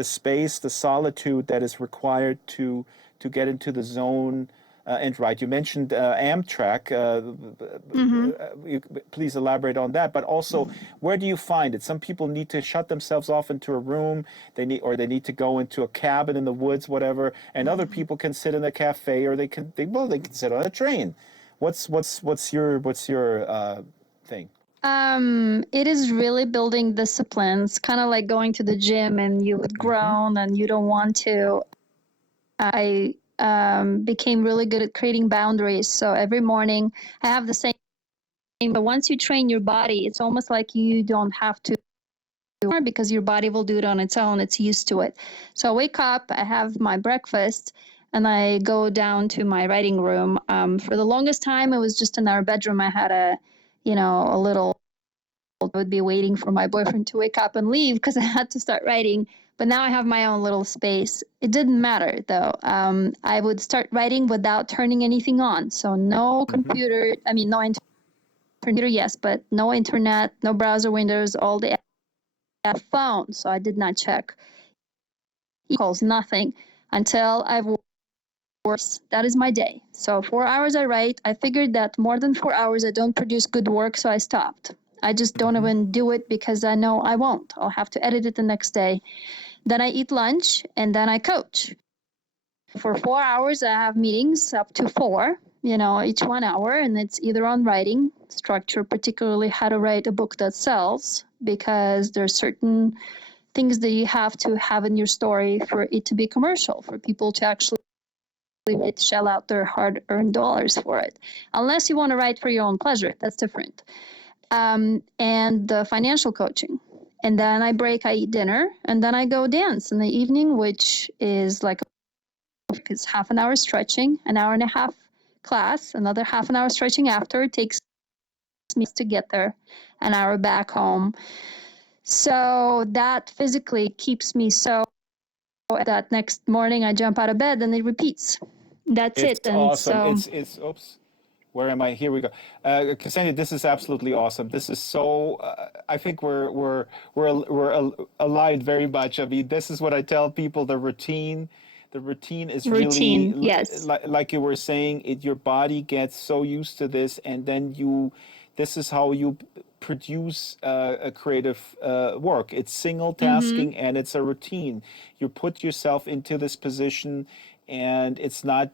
space, the solitude that is required to get into the zone and write? You mentioned Amtrak. Mm-hmm. Please elaborate on that. But also, where do you find it? Some people need to shut themselves off into a room. They need to go into a cabin in the woods, whatever. And other people can sit in a cafe, or they can sit on a train. What's your thing? It is really building disciplines, kind of like going to the gym and you would Mm-hmm. groan and you don't want to. I became really good at creating boundaries. So every morning I have the same, but once you train your body, it's almost like you don't have to because your body will do it on its own. It's used to it. So I wake up, I have my breakfast, and I go down to my writing room. For the longest time, it was just in our bedroom. I had a little. I would be waiting for my boyfriend to wake up and leave because I had to start writing. But now I have my own little space. It didn't matter though. I would start writing without turning anything on. So no Mm-hmm. computer. I mean, no computer, yes, but no internet, no browser windows, all the phone. So I did not check calls, nothing until I've worked. That is my day. So 4 hours I write. I figured that more than 4 hours I don't produce good work, so I stopped. I just don't Mm-hmm. even do it because I know I won't. I'll have to edit it the next day. Then I eat lunch and then I coach. For 4 hours, I have meetings up to four, each 1 hour, and it's either on writing structure, particularly how to write a book that sells, because there's certain things that you have to have in your story for it to be commercial, for people to actually shell out their hard-earned dollars for it. Unless you want to write for your own pleasure, that's different. And the financial coaching. And then I break, I eat dinner, and then I go dance in the evening, which is like it's half an hour stretching, an hour and a half class, another half an hour stretching after. It takes me to get there, an hour back home. So that physically keeps me so that next morning I jump out of bed and it repeats. That's it. It's And awesome. so, It's oops. Where am I? Here we go. Ksenia, this is absolutely awesome. This is so. I think we're aligned very much. I mean, this is what I tell people. The routine is really routine, yes. like you were saying. Your body gets so used to this, and then you. This is how you produce a creative work. It's single Mm-hmm. tasking and it's a routine. You put yourself into this position, and it's not.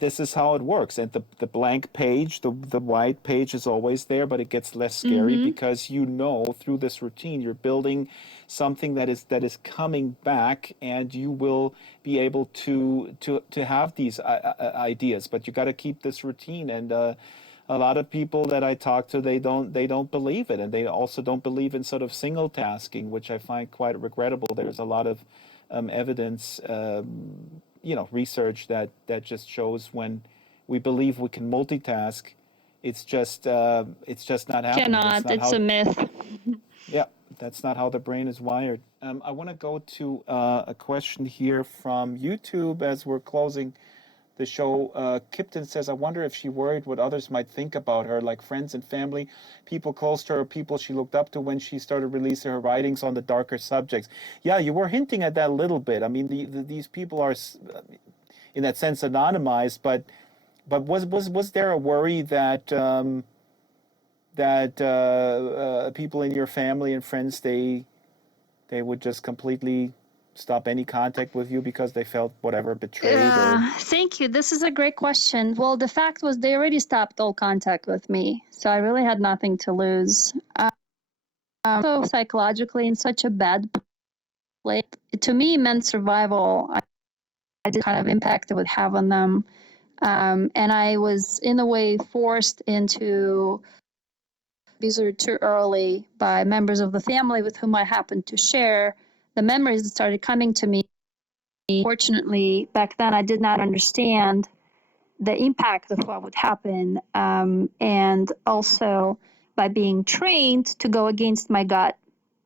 This is how it works. And the blank page, the white page is always there, but it gets less scary Mm-hmm. because through this routine you're building something that is coming back, and you will be able to have these ideas. But you got to keep this routine. And a lot of people that I talk to, they don't believe it, and they also don't believe in sort of single tasking, which I find quite regrettable. There's a lot of evidence, research that just shows when we believe we can multitask, it's just not happening. That's Cannot. not It's how. a myth. Yeah, that's not how the brain is wired. I want to go to a question here from YouTube as we're closing the show. Kipton says, I wonder if she worried what others might think about her, like friends and family, people close to her, people she looked up to when she started releasing her writings on the darker subjects. Yeah, you were hinting at that a little bit. I mean, these people are, in that sense, anonymized, but But was there a worry that people in your family and friends they would just completely stop any contact with you because they felt whatever betrayed or Thank you. This is a great question. Well, the fact was they already stopped all contact with me, so I really had nothing to lose. So psychologically in such a bad place, to me, meant survival. I did kind of impact it would have on them. And I was, in a way, forced into abuser too early by members of the family with whom I happened to share. The memories that started coming to me. Fortunately, back then I did not understand the impact of what would happen. And also, by being trained to go against my gut,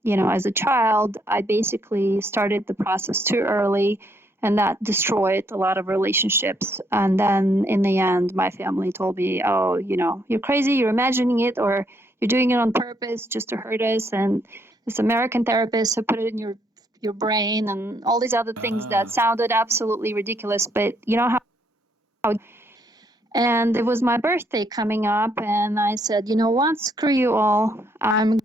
as a child, I basically started the process too early, and that destroyed a lot of relationships. And then in the end, my family told me, oh, you're crazy, you're imagining it, or you're doing it on purpose just to hurt us. And this American therapist who put it in your brain and all these other things that ah sounded absolutely ridiculous. But you know how. And it was my birthday coming up, and I said, you know what, screw you all. I'm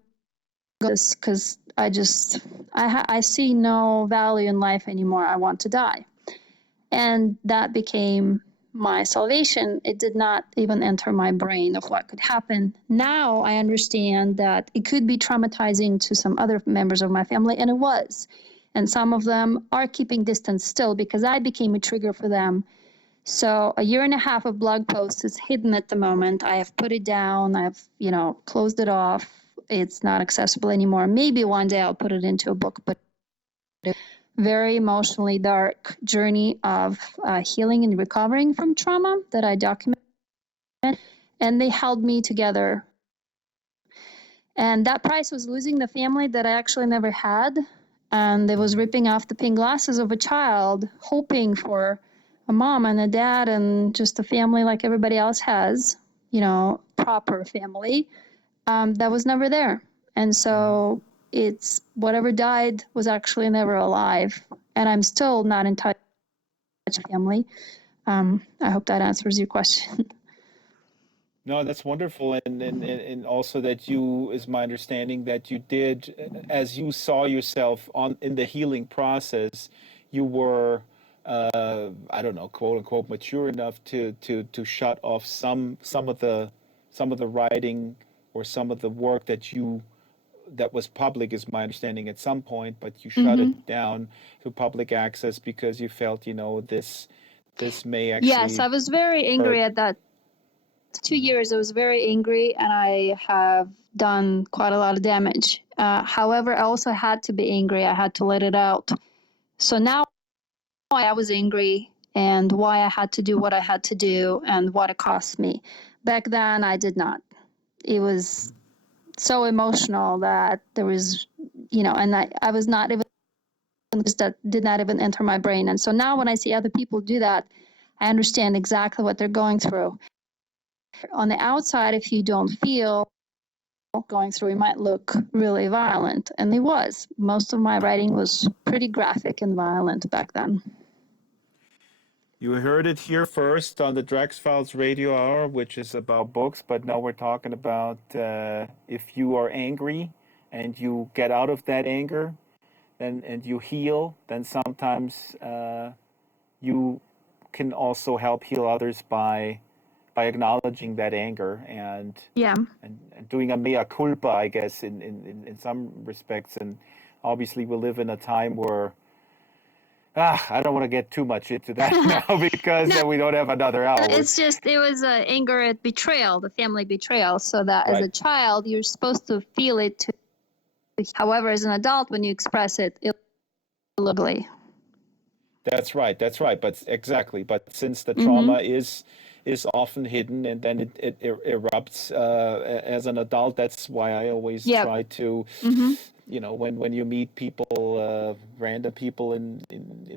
this because I see no value in life anymore. I want to die. And that became my salvation. It did not even enter my brain of what could happen. Now I understand that it could be traumatizing to some other members of my family, and it was. And some of them are keeping distance still because I became a trigger for them. So a year and a half of blog posts is hidden at the moment. I have put it down. I've, closed it off. It's not accessible anymore. Maybe one day I'll put it into a book, but very emotionally dark journey of healing and recovering from trauma that I document. And they held me together. And that price was losing the family that I actually never had. And it was ripping off the pink glasses of a child, hoping for a mom and a dad and just a family like everybody else has, proper family. That was never there. And so it's whatever died was actually never alive. And I'm still not in touch with family. I hope that answers your question. no, that's wonderful, and also that you, is my understanding, that you did, as you saw yourself on in the healing process, you were, I don't know, quote unquote, mature enough to shut off some of the writing or some of the work that was public, is my understanding, at some point, but you shut Mm-hmm. it down to public access because you felt, this may Yes, actually I was very hurt. angry at that. 2 years, I was very angry, and I have done quite a lot of damage. However, I also had to be angry. I had to let it out. So now I was angry and why I had to do what I had to do and what it cost me. Back then, I did not. It was so emotional that there was, and I was not even, that did not even enter my brain. And so now when I see other people do that, I understand exactly what they're going through. On the outside, if you don't feel going through, it might look really violent. And it was. Most of my writing was pretty graphic and violent back then. You heard it here first on the Drax Files Radio Hour, which is about books, but now we're talking about if you are angry and you get out of that anger and you heal, then sometimes you can also help heal others by acknowledging that anger Yeah. and doing a mea culpa, I guess, in some respects. And obviously, we live in a time where I don't want to get too much into that now because No, then we don't have another hour. it's just, it was anger at betrayal, the family betrayal. So that as a Right. child, you're supposed to feel it too. However, as an adult, when you express it, illegally. That's right. That's right. But exactly. But since the Mm-hmm. trauma is often hidden and then it erupts as an adult, that's why I always Yep. try to, Mm-hmm. when you meet people, random people in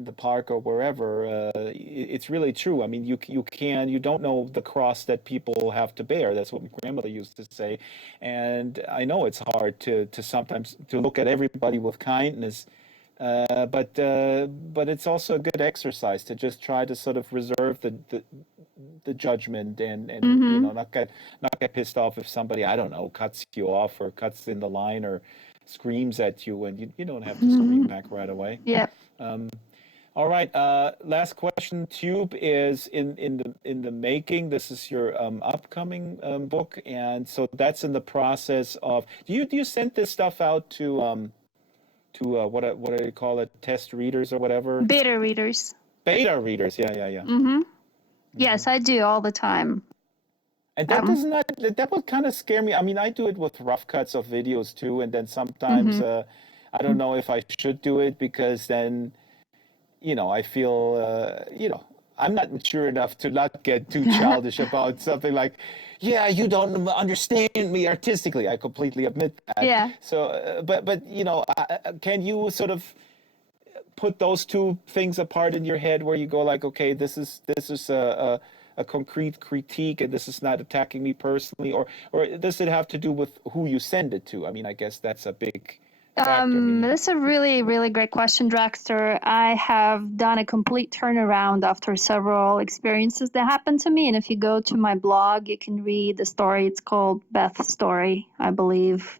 the park or wherever, it's really true. I mean, you don't know the cross that people have to bear. That's what my grandmother used to say, and I know it's hard to sometimes to look at everybody with kindness, But it's also a good exercise to just try to sort of reserve the judgment and Mm-hmm. not get pissed off if somebody, I don't know, cuts you off or cuts in the line or screams at you, and you don't have to scream Mm-hmm. back right away. Yeah. All right. Last question. Tube is in the making. This is your upcoming book, and so that's in the process of. Do you send this stuff out to what do you call it? Test readers or whatever? Beta readers. Beta readers. Yeah, yeah, yeah. Mm-hmm. Hmm. Yes, I do all the time. And that Um, does not that would kind of scare me. I mean, I do it with rough cuts of videos too, and then sometimes mm-hmm. I don't know if I should do it because then I feel, I'm not mature enough to not get too childish about something like, yeah, you don't understand me artistically. I completely admit that. Yeah. So, but can you sort of put those two things apart in your head where you go like, okay, this is a concrete critique, and this is not attacking me personally, or does it have to do with who you send it to? I mean, I guess that's a big factor. I mean, That's a really, really great question, Draxter. I have done a complete turnaround after several experiences that happened to me. And if you go to my blog, you can read the story. It's called Beth's Story, I believe,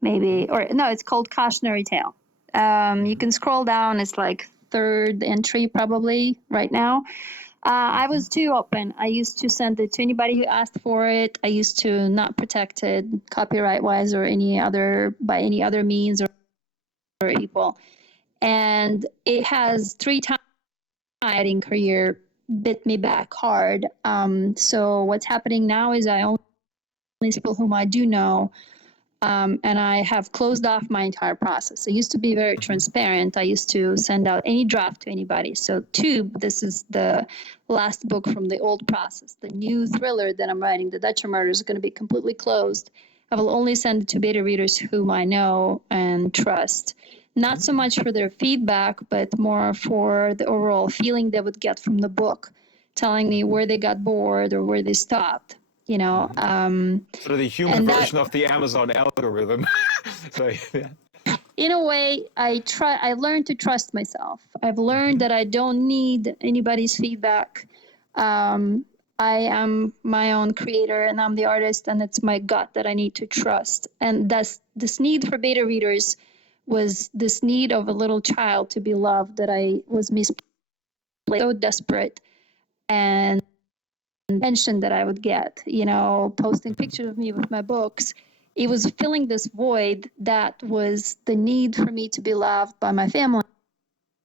maybe. Or no, it's called Cautionary Tale. You can scroll down. It's like third entry probably right now. I was too open. I used to send it to anybody who asked for it. I used to not protect it copyright wise or by any other means or people. And it has 3 times my writing career bit me back hard. So what's happening now is I only people whom I do know, and I have closed off my entire process. I used to be very transparent. I used to send out any draft to anybody. So Tube, this is the last book from the old process. The new thriller that I'm writing, The Dutcher Murders, is going to be completely closed. I will only send it to beta readers whom I know and trust. Not so much for their feedback, but more for the overall feeling they would get from the book, telling me where they got bored or where they stopped. You know, sort of the human and that version of the Amazon algorithm. So yeah. in a way I learned to trust myself. I've learned that I don't need anybody's feedback. I am my own creator and I'm the artist, and it's my gut that I need to trust. And that's this need for beta readers was this need of a little child to be loved that I was misplaced, so desperate, and attention that I would get, posting pictures of me with my books. It was filling this void that was the need for me to be loved by my family.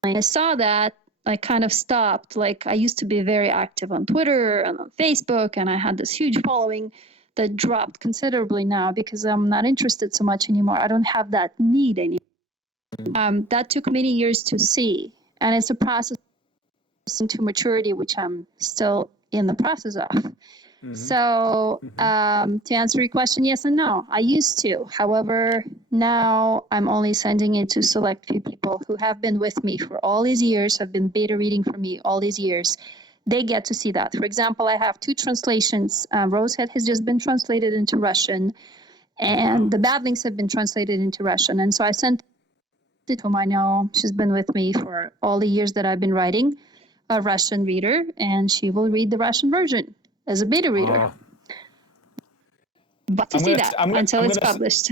I saw that. I kind of stopped. Like, I used to be very active on Twitter and on Facebook, and I had this huge following that dropped considerably now because I'm not interested so much anymore. I don't have that need anymore. That took many years to see, and it's a process to maturity, which I'm still in the process of. So, to answer your question, yes and no. I used to. However, now I'm only sending it to select few people who have been with me for all these years, have been beta reading for me all these years. They get to see that. For example, I have 2 translations. Rosehead has just been translated into Russian, and the Badlings have been translated into Russian. And so I sent it to whom I know. She's been with me for all the years that I've been writing, a Russian reader, and she will read the Russian version as a beta reader. Oh. But to see that until it's published.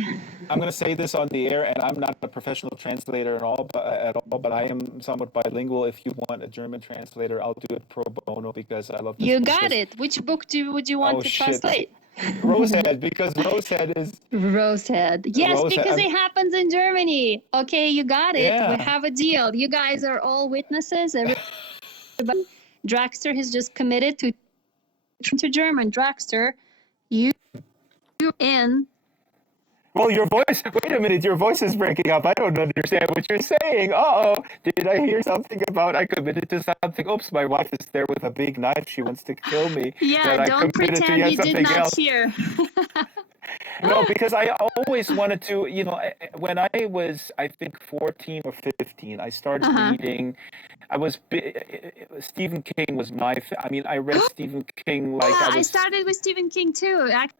I'm going to say this on the air, and I'm not a professional translator but I am somewhat bilingual. If you want a German translator, I'll do it pro bono because I love this You book. got it. Which book would you want to translate? Rosehead, because Rosehead is... Rosehead. Yes, Rosehead, because it happens in Germany. Okay, you got it. Yeah. We have a deal. You guys are all witnesses. Draxter has just committed to German. Draxter, you're in. Well, your voice... Wait a minute, your voice is breaking up. I don't understand what you're saying. Uh-oh. Did I hear something about I committed to something? Oops, my wife is there with a big knife. She wants to kill me. Yeah, don't pretend you did not hear. No, because I always wanted to, when I was, I think, 14 or 15, I started reading. Stephen King was I read Stephen King like I started with Stephen King too. Actually,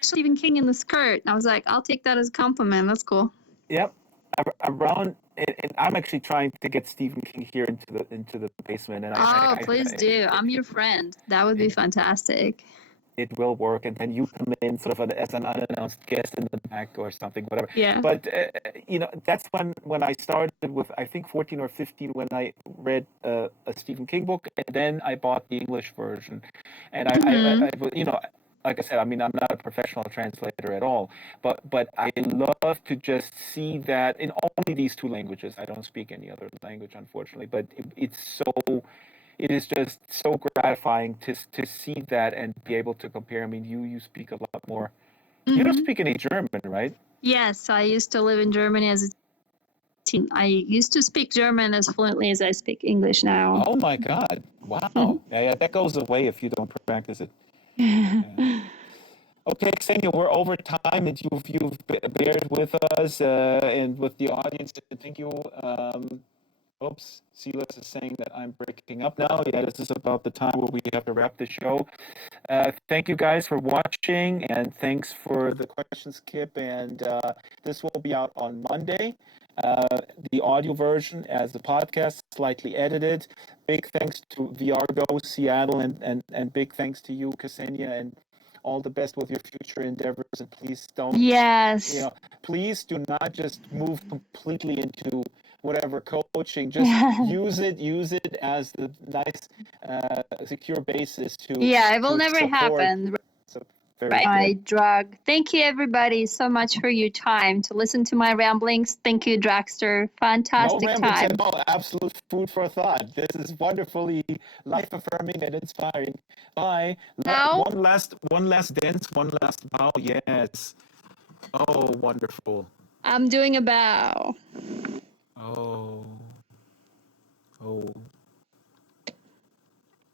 Stephen King in the skirt. I was like, I'll take that as a compliment. That's cool. Yep. and I'm actually trying to get Stephen King here into the basement, and Oh, please do. I'm your friend. That would be it, fantastic. it will work, and then you come in sort of as an unannounced guest in the back or something, whatever. Yeah. But that's when I started with, I think, 14 or 15, when I read a Stephen King book, and then I bought the English version, and Mm-hmm. like I said, I mean, I'm not a professional translator at all, but I love to just see that in only these two languages. I don't speak any other language, unfortunately, but it is just so gratifying to see that and be able to compare. I mean, you speak a lot more. You don't Mm-hmm. speak any German, right? Yes, I used to live in Germany as a teen. I used to speak German as fluently as I speak English now. Oh my God! Wow. Yeah, that goes away if you don't practice it. Yeah. Okay, Ksenia, we're over time, and you've bared with us and with the audience. Thank you. Oops, Silas is saying that I'm breaking up now. Yeah, this is about the time where we have to wrap the show. Thank you guys for watching, and thanks for the questions, Kip. And this will be out on Monday. The audio version as the podcast, slightly edited. Big thanks to VRGO Seattle, and big thanks to you, Ksenia, and all the best with your future endeavors. And please don't, Yes. please do not just move completely into whatever coaching. Just use it as the nice, secure basis Yeah, it will to never support. happen. So very Right. good. My drug. Thank you, everybody, so much for your time to listen to my ramblings. Thank you, Dragster. No Fantastic ramblings at time. all. Absolute food for thought. This is wonderfully life affirming and inspiring. Bye. Now, One last dance. One last bow. Yes. Oh, wonderful. I'm doing a bow. Oh. Oh.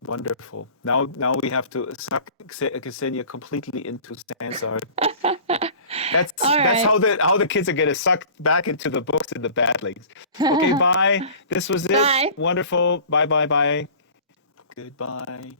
Wonderful. Now we have to suck Ksenia completely into Sansar. All That's right. how the kids are gonna suck back into the books and the bad links. Okay, bye. This was it. Bye. Wonderful. Bye bye bye. Goodbye.